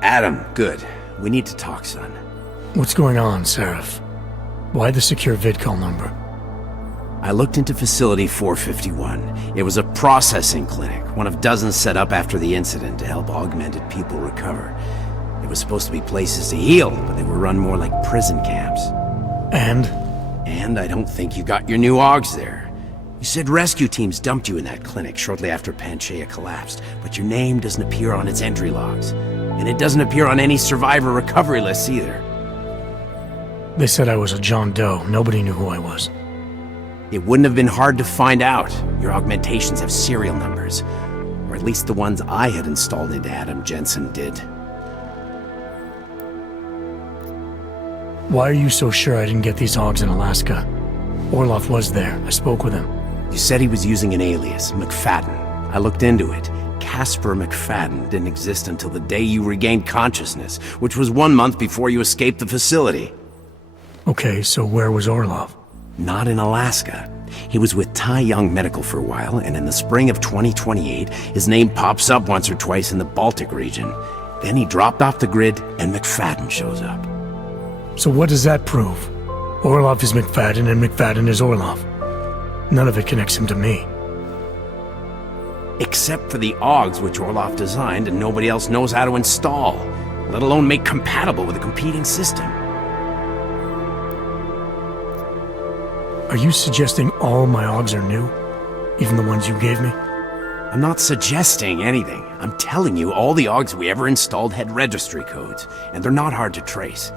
Adam, good. We need to talk, son. What's going on, Seraph? Why the secure vidcall number? I looked into Facility 451. It was a processing clinic, one of dozens set up after the incident to help augmented people recover. It was supposed to be places to heal, but they were run more like prison camps. And? And I don't think you got your new AUGs there. You said rescue teams dumped you in that clinic shortly after Panchaea collapsed, but your name doesn't appear on its entry logs. And it doesn't appear on any survivor recovery lists either. They said I was a John Doe. Nobody knew who I was. It wouldn't have been hard to find out. Your augmentations have serial numbers. Or at least the ones I had installed into Adam Jensen did. Why are you so sure I didn't get these AUGs in Alaska? Orloff was there. I spoke with him. You said he was using an alias, McFadden. I looked into it. Casper McFadden didn't exist until the day you regained consciousness, which was 1 month before you escaped the facility. Okay, so where was Orlov? Not in Alaska. He was with Tai Young Medical for a while, and in the spring of 2028, his name pops up once or twice in the Baltic region. Then he dropped off the grid, and McFadden shows up. So what does that prove? Orlov is McFadden, and McFadden is Orlov. None of it connects him to me. Except for the AUGs which Orlov designed and nobody else knows how to install, let alone make compatible with a competing system. Are you suggesting all my AUGs are new? Even the ones you gave me? I'm not suggesting anything. I'm telling you all the AUGs we ever installed had registry codes, and they're not hard to trace.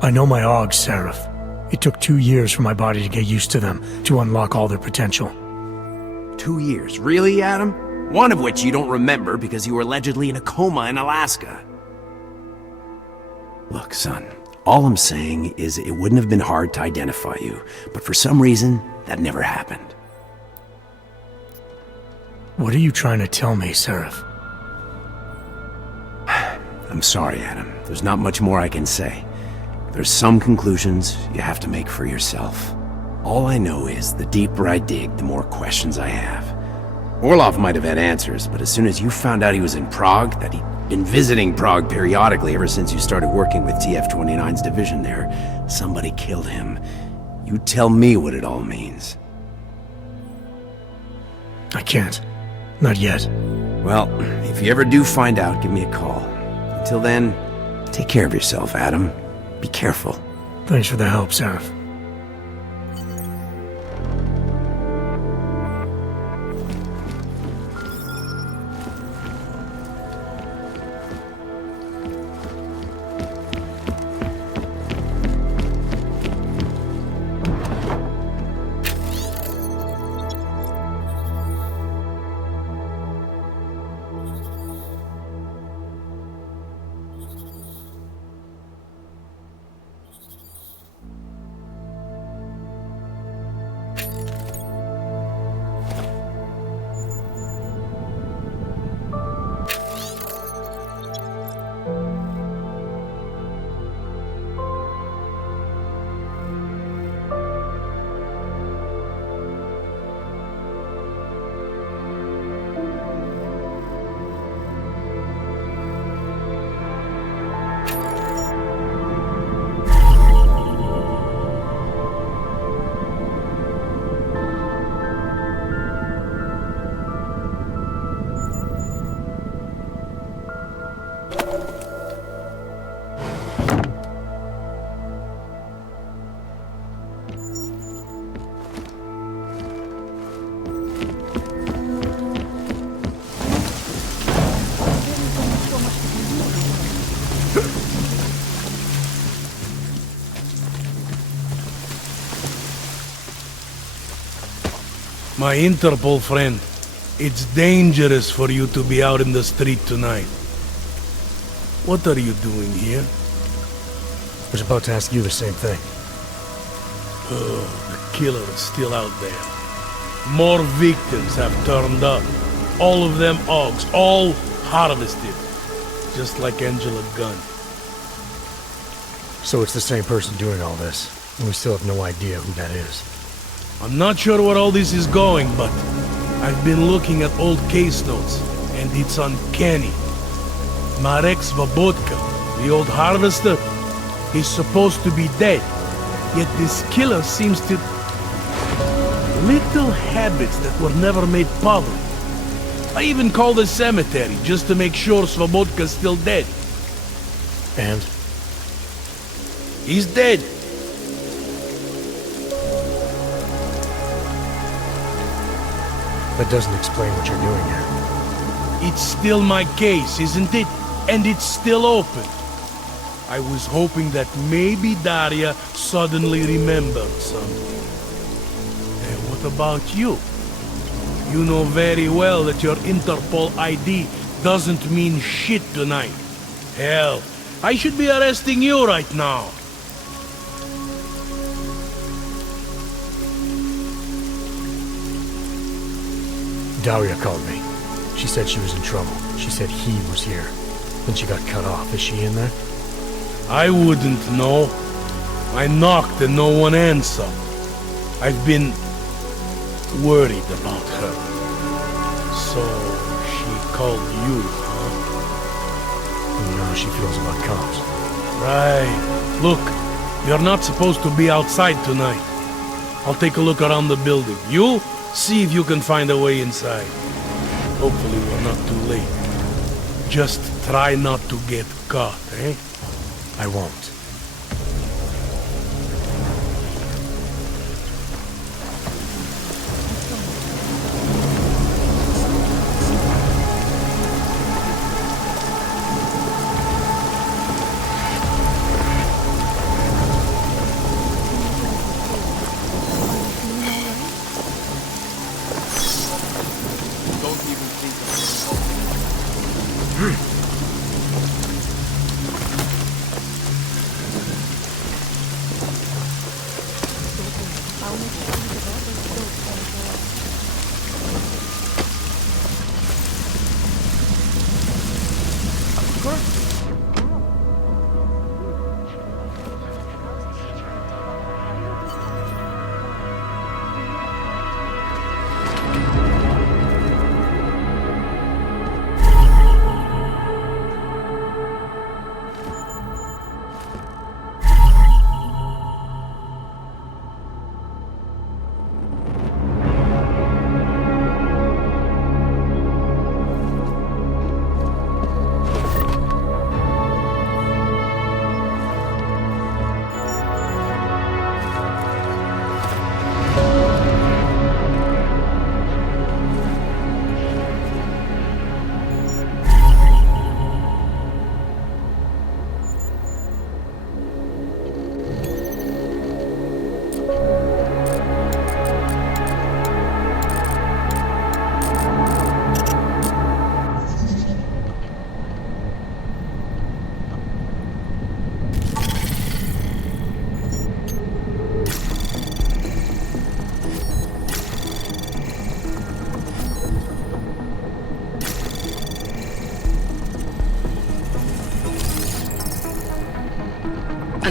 I know my AUGs, Seraph. It took 2 years for my body to get used to them, to unlock all their potential. 2 years? Really, Adam? One of which you don't remember because you were allegedly in a coma in Alaska. Look, son, all I'm saying is it wouldn't have been hard to identify you, but for some reason, that never happened. What are you trying to tell me, Seraph? I'm sorry, Adam. There's not much more I can say. There's some conclusions you have to make for yourself. All I know is the deeper I dig, the more questions I have. Orlov might have had answers, but as soon as you found out he was in Prague, that he'd been visiting Prague periodically ever since you started working with TF-29's division there, somebody killed him. You tell me what it all means. I can't. Not yet. Well, if you ever do find out, give me a call. Until then, take care of yourself, Adam. Be careful. Thanks for the help, Sarif. My Interpol friend, it's dangerous for you to be out in the street tonight. What are you doing here? I was about to ask you the same thing. Oh, the killer is still out there. More victims have turned up. All of them Augs, all harvested. Just like Angela Gunn. So it's the same person doing all this, and we still have no idea who that is. I'm not sure where all this is going, but I've been looking at old case notes, and it's uncanny. Marek Svobotka, the old harvester, he's supposed to be dead. Yet this killer seems to... little habits that were never made public. I even called the cemetery just to make sure Svobodka's still dead. And? He's dead. That doesn't explain what you're doing here. It's still my case, isn't it? And it's still open. I was hoping that maybe Daria suddenly remembered something. And what about you? You know very well that your Interpol ID doesn't mean shit tonight. Hell, I should be arresting you right now. Daria called me. She said she was in trouble. She said he was here. Then she got cut off. Is she in there? I wouldn't know. I knocked and no one answered. I've been worried about her. So she called you, huh? You know how she feels about cops. Right. Look, you're not supposed to be outside tonight. I'll take a look around the building. You? See if you can find a way inside. Hopefully we're not too late. Just try not to get caught, eh? I won't.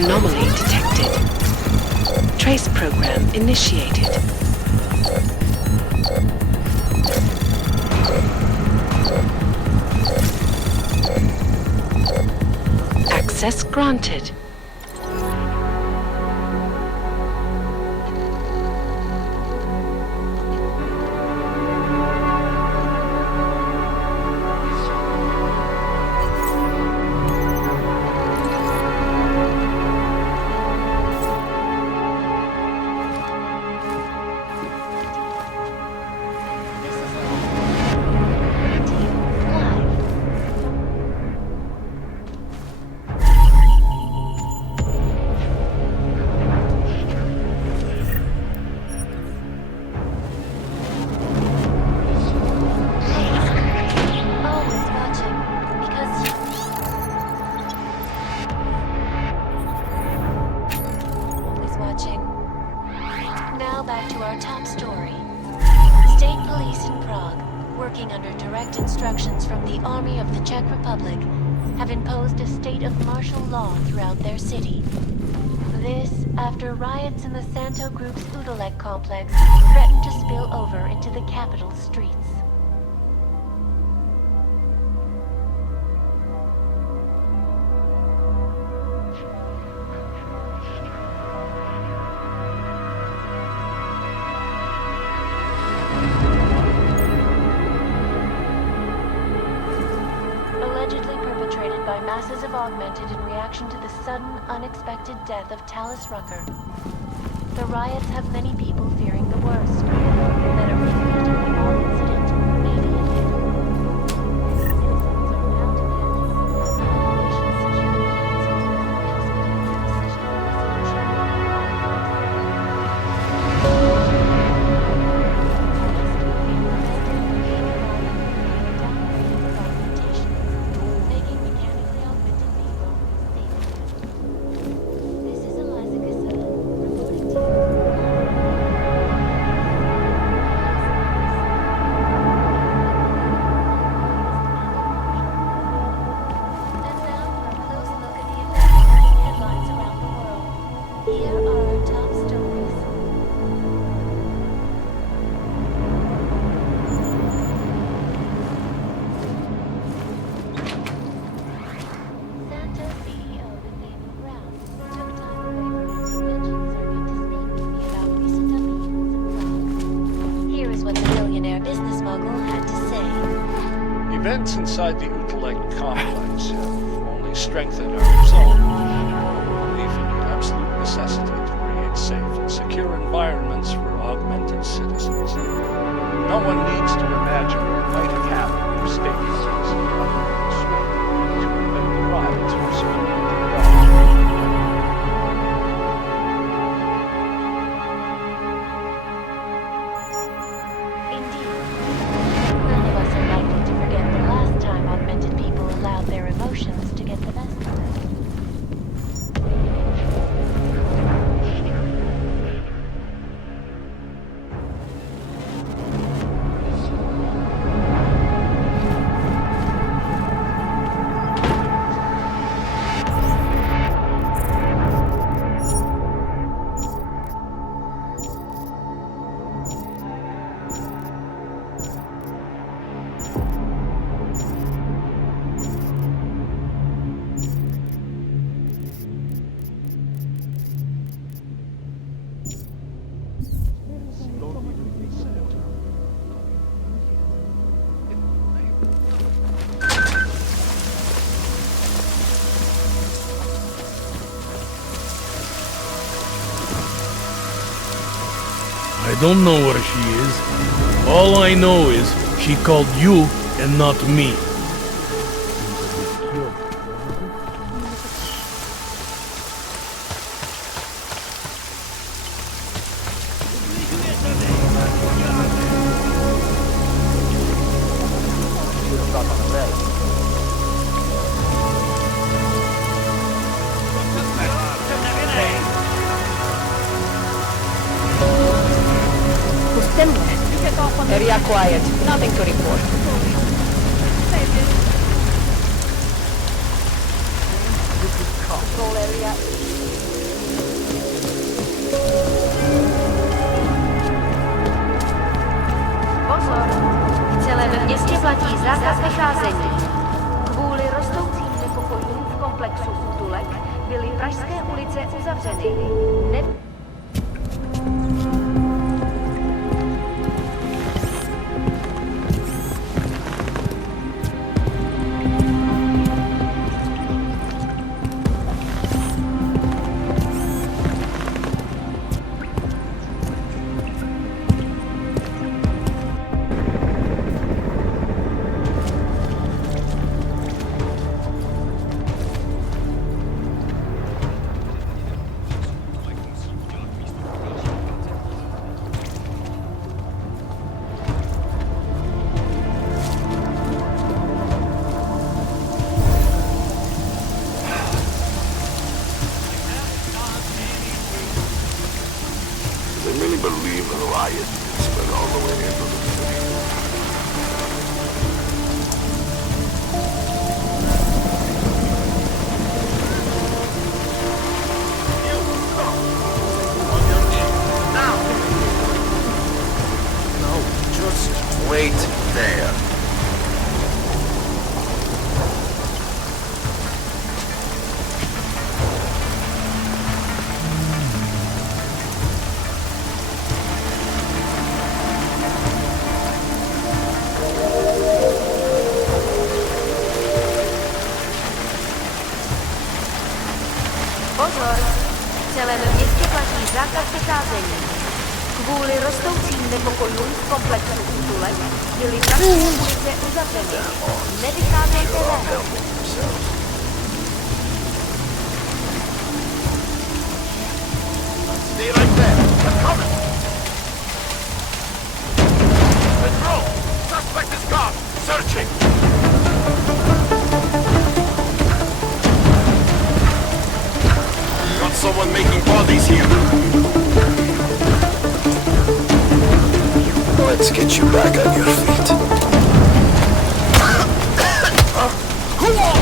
Anomaly detected. Trace program initiated. Access granted. Now back to our top story. State police in Prague, working under direct instructions from the Army of the Czech Republic, have imposed a state of martial law throughout their city. This after riots in the Santo Group's Udalek complex threatened to spill over into the capital's streets. Allegedly perpetrated by masses of Augmented in reaction to the sudden, unexpected death of Talis Rucker. The riots have many people fearing the worst, that a repeat of the old incident may be ahead. Events inside the Utrecht complex have only strengthened our resolve, our belief in the absolute necessity to create safe and secure environments for augmented citizens. No one needs to imagine what might have happened if state police had not swift to prevent the riots from spilling into Prague. Their emotions to get the best of them. I don't know where she is. All I know is she called you and not me. Area quiet. Nothing to report. Control area. Pozor! V celém městě platí zákaz vycházení. Kvůli rostoucím nepokojům v komplexu útulek byly pražské ulice uzavřeny. They really believe a riot can spread all the way into the city. No, just wait there. Pozor! V celém městě platí zákaz vycházení. Kvůli rostoucím nepokojům v komplexu útulek byly pražské ulice uzavřeny. Nevycházejte ven. Stay right there. I'm coming. Control! Suspect is gone. Searching. Got someone making bodies here. Let's get you back on your feet. Who are?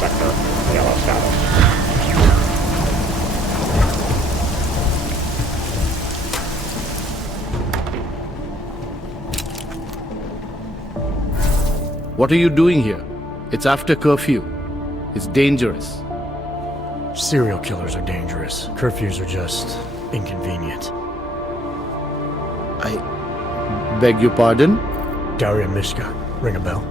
Sector, yellow status. What are you doing here? It's after curfew. It's dangerous. Serial killers are dangerous. Curfews are just inconvenient. I beg your pardon? Daria Mishka. Ring a bell?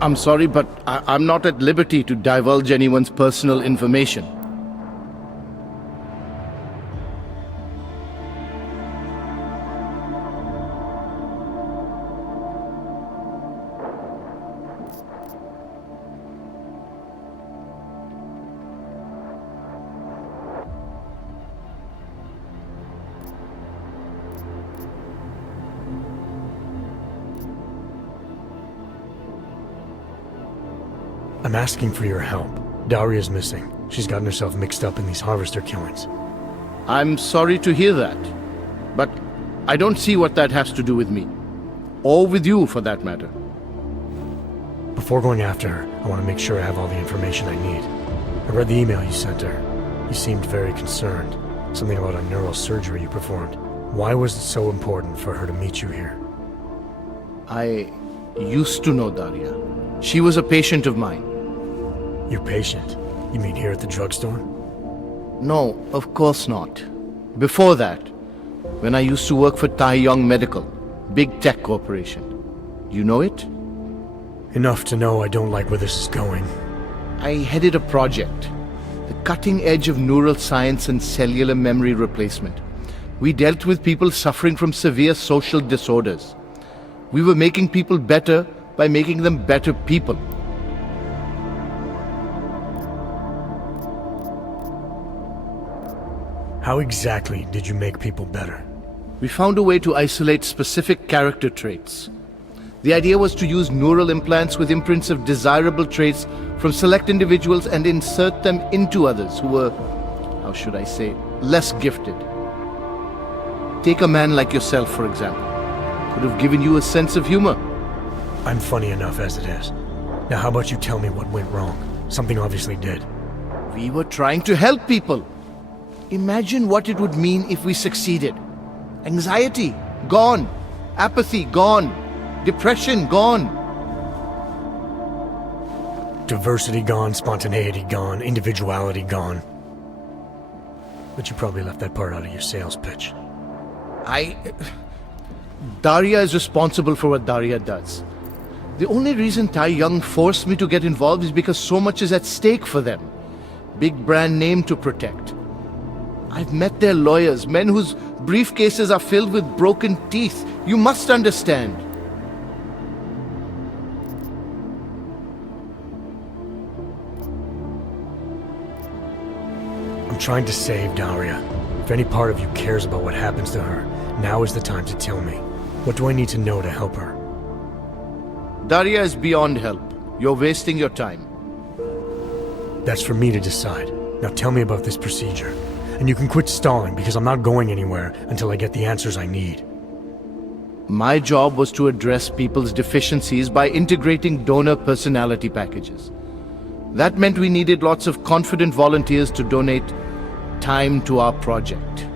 I'm sorry, but I'm not at liberty to divulge anyone's personal information. I'm asking for your help. Daria's missing. She's gotten herself mixed up in these harvester killings. I'm sorry to hear that, but I don't see what that has to do with me. Or with you, for that matter. Before going after her, I want to make sure I have all the information I need. I read the email you sent her. You seemed very concerned. Something about a neurosurgery you performed. Why was it so important for her to meet you here? I used to know Daria. She was a patient of mine. Your patient? You mean here at the drugstore? No, of course not. Before that, when I used to work for Tai Yong Medical, Big tech corporation. You know it? Enough to know I don't like where this is going. I headed a project. The cutting edge of neural science and cellular memory replacement. We dealt with people suffering from severe social disorders. We were making people better by making them better people. How exactly did you make people better? We found a way to isolate specific character traits. The idea was to use neural implants with imprints of desirable traits from select individuals and insert them into others who were, how should I say, less gifted. Take a man like yourself, for example. Could have given you a sense of humor. I'm funny enough as it is. Now how about you tell me what went wrong? Something obviously did. We were trying to help people. Imagine what it would mean if we succeeded. Anxiety, gone. Apathy, gone. Depression, gone. Diversity gone, spontaneity gone, individuality gone. But you probably left that part out of your sales pitch. Daria is responsible for what Daria does. The only reason Tai Young forced me to get involved is because so much is at stake for them. Big brand name to protect. I've met their lawyers, men whose briefcases are filled with broken teeth. You must understand. I'm trying to save Daria. If any part of you cares about what happens to her, now is the time to tell me. What do I need to know to help her? Daria is beyond help. You're wasting your time. That's for me to decide. Now tell me about this procedure. And you can quit stalling, because I'm not going anywhere until I get the answers I need. My job was to address people's deficiencies by integrating donor personality packages. That meant we needed lots of confident volunteers to donate time to our project.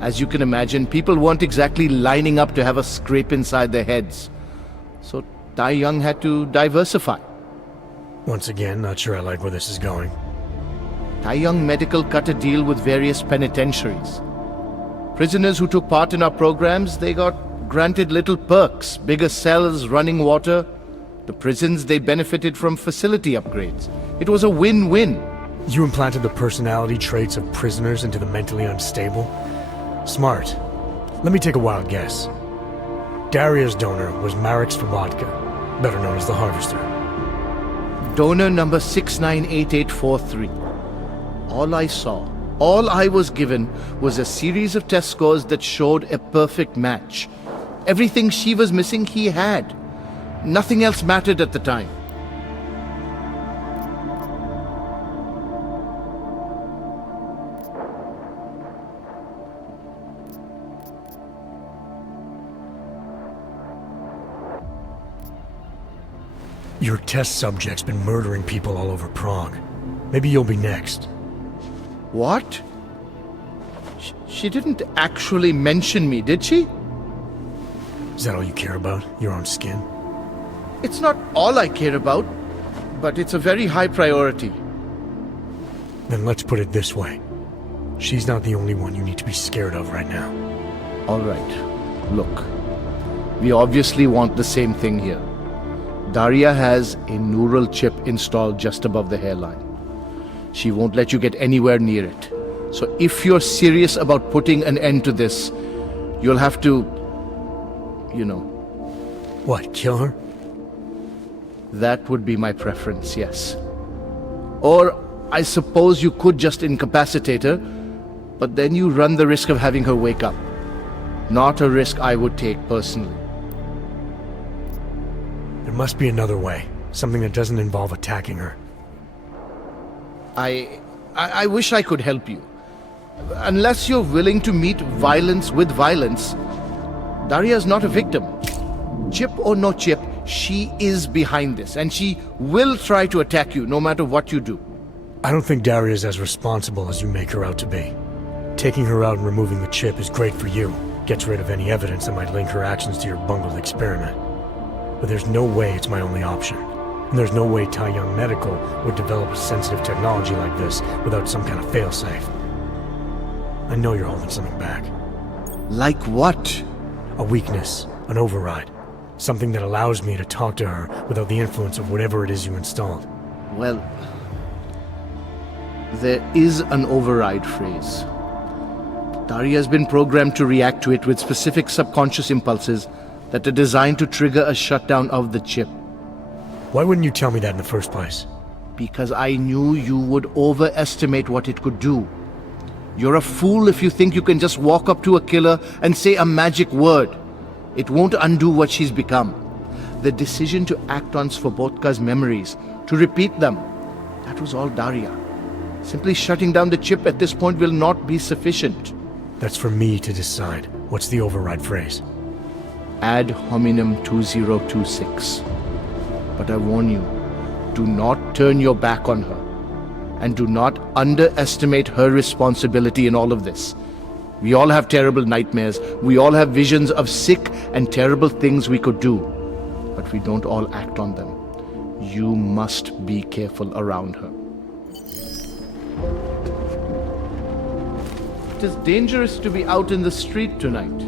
As you can imagine, people weren't exactly lining up to have a scrape inside their heads. So Tai Young had to diversify. Once again, not sure I like where this is going. Tai Young Medical cut a deal with various penitentiaries. Prisoners who took part in our programs, they got granted little perks, bigger cells, running water. The prisons, they benefited from facility upgrades. It was a win-win. You implanted the personality traits of prisoners into the mentally unstable? Smart. Let me take a wild guess. Daria's donor was Marek Svobotka, better known as the Harvester. Donor number 698843. All I saw, all I was given, was a series of test scores that showed a perfect match. Everything she was missing, he had. Nothing else mattered at the time. Your test subject's been murdering people all over Prague. Maybe you'll be next. What? She didn't actually mention me, did she? Is that all you care about? Your own skin? It's not all I care about, but it's a very high priority. Then let's put it this way. She's not the only one you need to be scared of right now. All right. Look, we obviously want the same thing here. Daria has a neural chip installed just above the hairline. She won't let you get anywhere near it. So if you're serious about putting an end to this, you'll have to, you know... What, kill her? That would be my preference, yes. Or I suppose you could just incapacitate her, but then you run the risk of having her wake up. Not a risk I would take personally. There must be another way. Something that doesn't involve attacking her. I wish I could help you. Unless you're willing to meet violence with violence, Daria's not a victim. Chip or no chip, she is behind this, and she will try to attack you no matter what you do. I don't think Daria's as responsible as you make her out to be. Taking her out and removing the chip is great for you. Gets rid of any evidence that might link her actions to your bungled experiment. But there's no way it's my only option. And there's no way Tai Young Medical would develop a sensitive technology like this without some kind of failsafe. I know you're holding something back. Like what? A weakness, an override. Something that allows me to talk to her without the influence of whatever it is you installed. Well, there is an override phrase. Daria has been programmed to react to it with specific subconscious impulses that are designed to trigger a shutdown of the chip. Why wouldn't you tell me that in the first place? Because I knew you would overestimate what it could do. You're a fool if you think you can just walk up to a killer and say a magic word. It won't undo what she's become. The decision to act on Svobodka's memories, to repeat them, that was all Daria. Simply shutting down the chip at this point will not be sufficient. That's for me to decide. What's the override phrase? Ad hominem 2026. But I warn you, do not turn your back on her. And do not underestimate her responsibility in all of this. We all have terrible nightmares. We all have visions of sick and terrible things we could do. But we don't all act on them. You must be careful around her. It is dangerous to be out in the street tonight.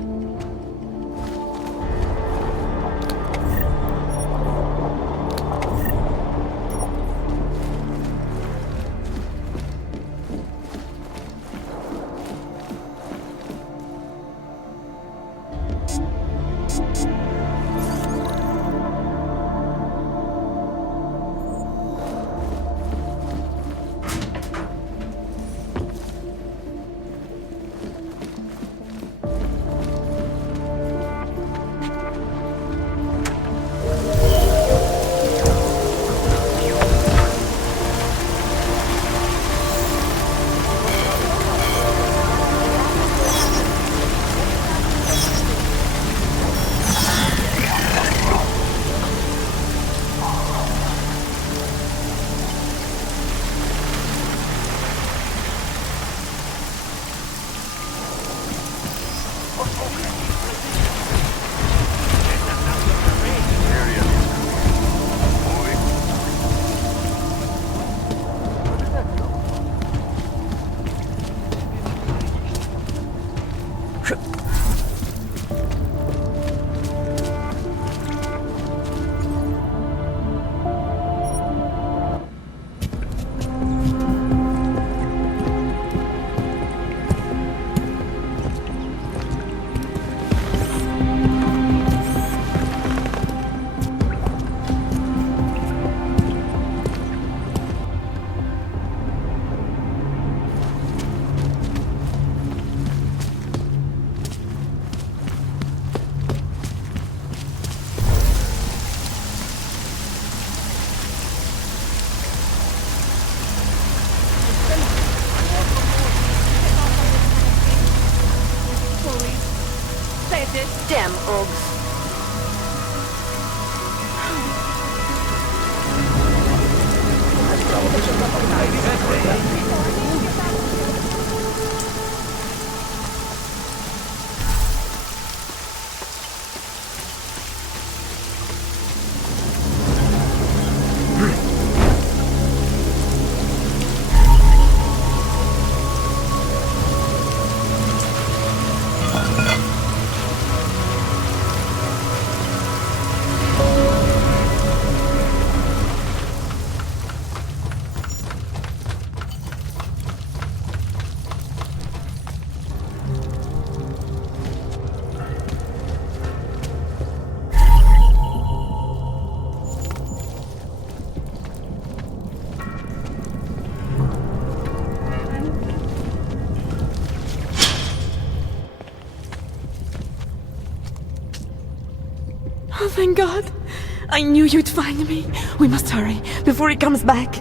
Damn Ogs. Oh, thank God. I knew you'd find me. We must hurry, before he comes back.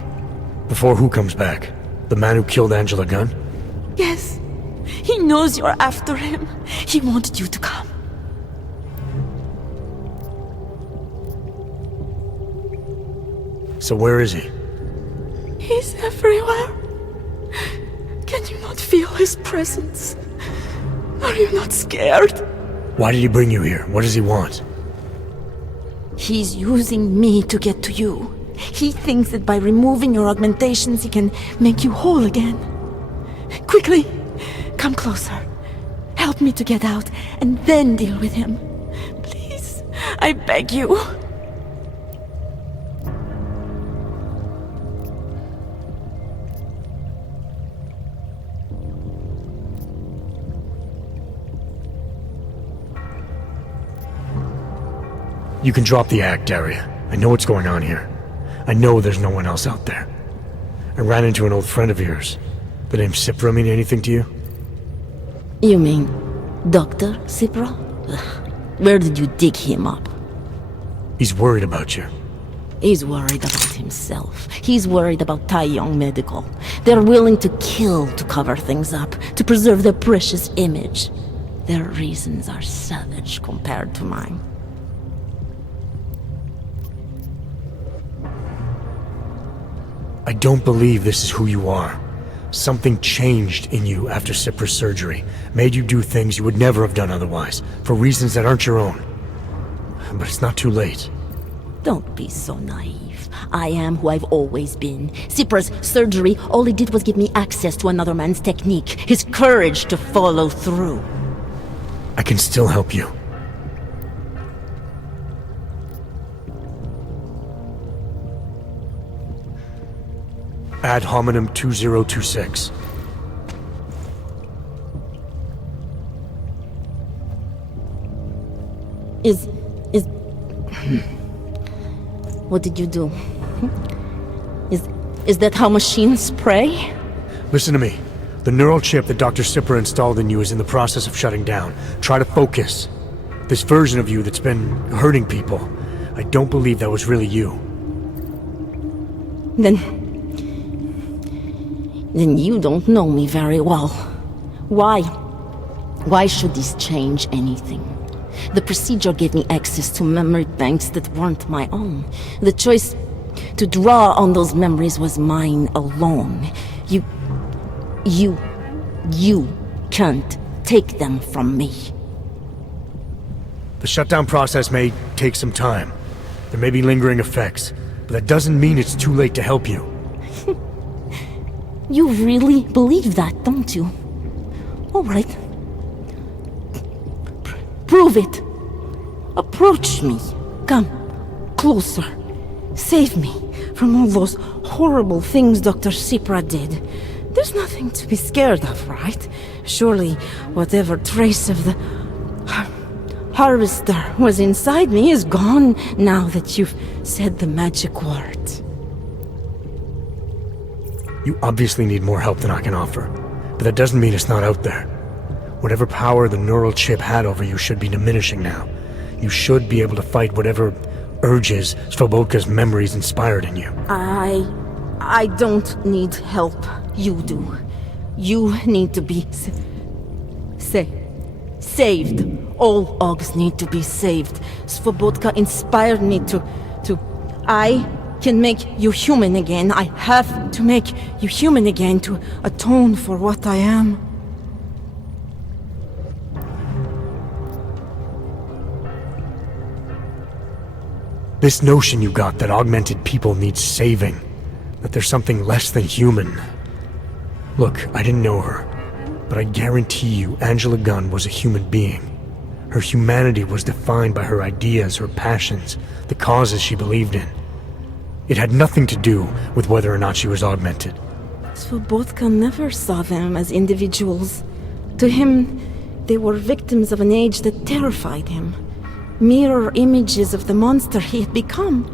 Before who comes back? The man who killed Angela Gunn? Yes. He knows you're after him. He wanted you to come. So where is he? He's everywhere. Can you not feel his presence? Are you not scared? Why did he bring you here? What does he want? He's using me to get to you. He thinks that by removing your augmentations, he can make you whole again. Quickly, come closer. Help help me to get out, and then deal with him. Please, I beg you. You can drop the act, Daria. I know what's going on here. I know there's no one else out there. I ran into an old friend of yours. The name Cipra mean anything to you? You mean Dr. Cipra? Where did you dig him up? He's worried about you. He's worried about himself. He's worried about Tai Yong Medical. They're willing to kill to cover things up, to preserve their precious image. Their reasons are savage compared to mine. I don't believe this is who you are. Something changed in you after Cipra's surgery, made you do things you would never have done otherwise, for reasons that aren't your own. But it's not too late. Don't be so naive. I am who I've always been. Cipra's surgery, all it did was give me access to another man's technique, his courage to follow through. I can still help you. Ad hominem 2026. What did you do? Is that how machines pray? Listen to me. The neural chip that Dr. Cipra installed in you is in the process of shutting down. Try to focus. This version of you that's been hurting people, I don't believe that was really you. Then you don't know me very well. Why? Why should this change anything? The procedure gave me access to memory banks that weren't my own. The choice to draw on those memories was mine alone. You can't take them from me. The shutdown process may take some time. There may be lingering effects, but that doesn't mean it's too late to help you. You really believe that, don't you? All right. Prove it. Approach me. Come. Closer. Save me from all those horrible things Dr. Cipra did. There's nothing to be scared of, right? Surely, whatever trace of the harvester was inside me is gone now that you've said the magic words. You obviously need more help than I can offer, but that doesn't mean it's not out there. Whatever power the neural chip had over you should be diminishing now. You should be able to fight whatever urges Svobodka's memories inspired in you. I don't need help. You do. You need to be saved. All Ogs need to be saved. Svobodka inspired me to... I can make you human again. I have to make you human again to atone for what I am. This notion you got that augmented people need saving, that there's something less than human. Look, I didn't know her, but I guarantee you Angela Gunn was a human being. Her humanity was defined by her ideas, her passions, the causes she believed in. It had nothing to do with whether or not she was augmented. Svobodka never saw them as individuals. To him, they were victims of an age that terrified him. Mirror images of the monster he had become.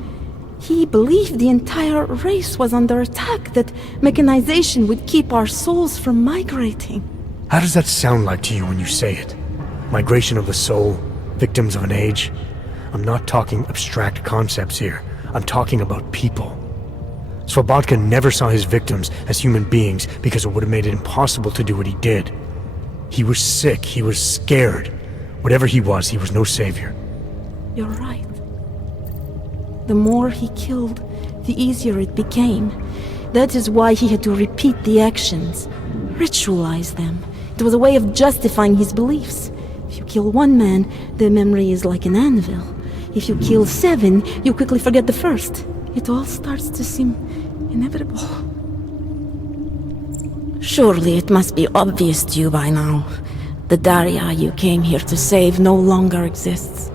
He believed the entire race was under attack, that mechanization would keep our souls from migrating. How does that sound like to you when you say it? Migration of the soul, victims of an age? I'm not talking abstract concepts here. I'm talking about people. Svobodka never saw his victims as human beings because it would have made it impossible to do what he did. He was sick, he was scared. Whatever he was no savior. You're right. The more he killed, the easier it became. That is why he had to repeat the actions, ritualize them. It was a way of justifying his beliefs. If you kill one man, the memory is like an anvil. If you kill 7, you quickly forget the first. It all starts to seem inevitable. Surely it must be obvious to you by now. The Daria you came here to save no longer exists.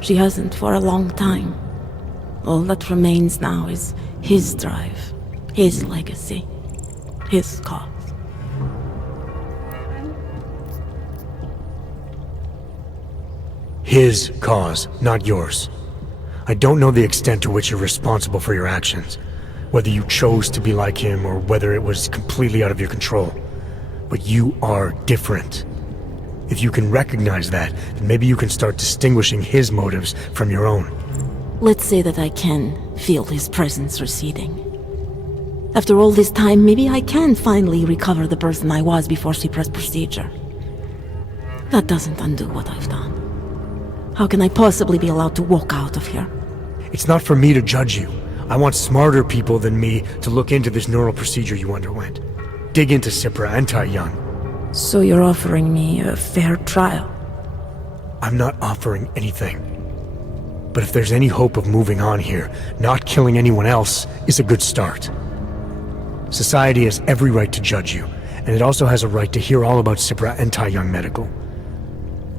She hasn't for a long time. All that remains now is his drive, his legacy, his cause. His cause, not yours. I don't know the extent to which you're responsible for your actions, whether you chose to be like him or whether it was completely out of your control. But you are different. If you can recognize that, then maybe you can start distinguishing his motives from your own. Let's say that I can feel his presence receding. After all this time, maybe I can finally recover the person I was before she pressed procedure. That doesn't undo what I've done. How can I possibly be allowed to walk out of here? It's not for me to judge you. I want smarter people than me to look into this neural procedure you underwent. Dig into Cipra and Tai Young. So you're offering me a fair trial? I'm not offering anything. But if there's any hope of moving on here, not killing anyone else is a good start. Society has every right to judge you, and it also has a right to hear all about Cipra and Tai Young Medical.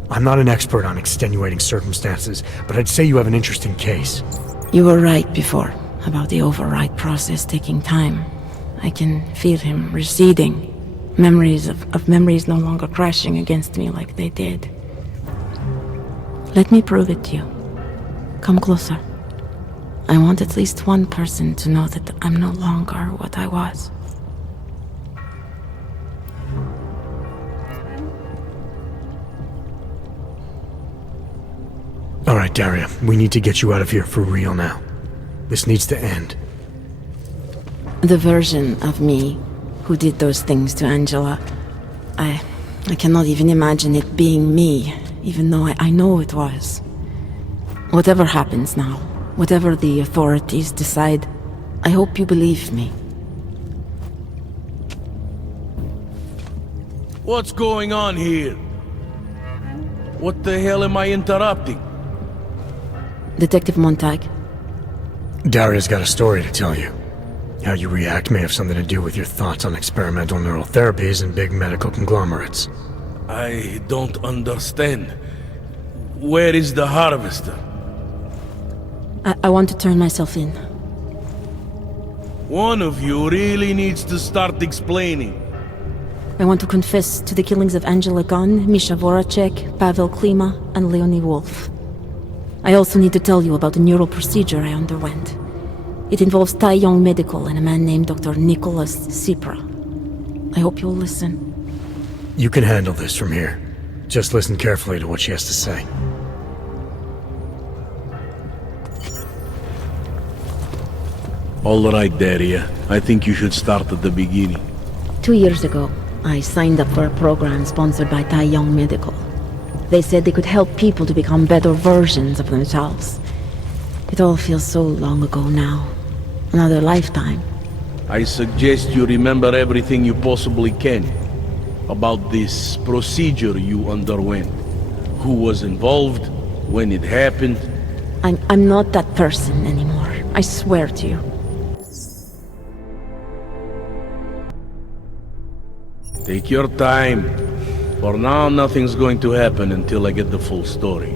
I'm not an expert on extenuating circumstances, but I'd say you have an interesting case. You were right before, about the override process taking time. I can feel him receding. Memories of memories no longer crashing against me like they did. Let me prove it to you. Come closer. I want at least one person to know that I'm no longer what I was. All right, Daria, we need to get you out of here for real now. This needs to end. The version of me who did those things to Angela, I cannot even imagine it being me, even though I know it was. Whatever happens now, whatever the authorities decide, I hope you believe me. What's going on here? What the hell am I interrupting? Detective Montag. Daria's got a story to tell you. How you react may have something to do with your thoughts on experimental neural therapies and big medical conglomerates. I don't understand. Where is the harvester? I want to turn myself in. One of you really needs to start explaining. I want to confess to the killings of Angela Gunn, Misha Voracek, Pavel Klima, and Leonie Wolf. I also need to tell you about the neural procedure I underwent. It involves Tai Young Medical and a man named Dr. Nicholas Cipra. I hope you'll listen. You can handle this from here. Just listen carefully to what she has to say. All right, Daria. I think you should start at the beginning. 2 years ago, I signed up for a program sponsored by Tai Young Medical. They said they could help people to become better versions of themselves. It all feels so long ago now. Another lifetime. I suggest you remember everything you possibly can about this procedure you underwent. Who was involved, when it happened. I'm not that person anymore. I swear to you. Take your time. For now, nothing's going to happen until I get the full story.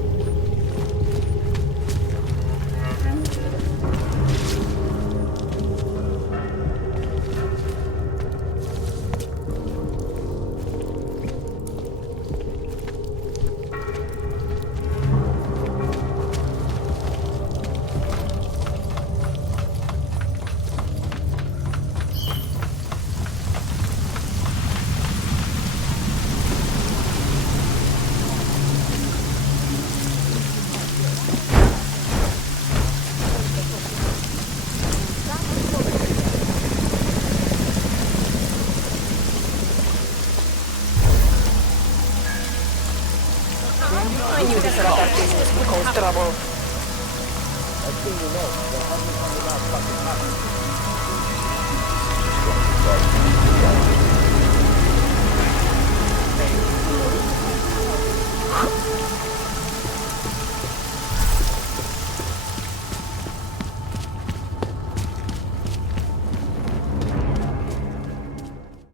I knew this Radar business would cause trouble. Fucking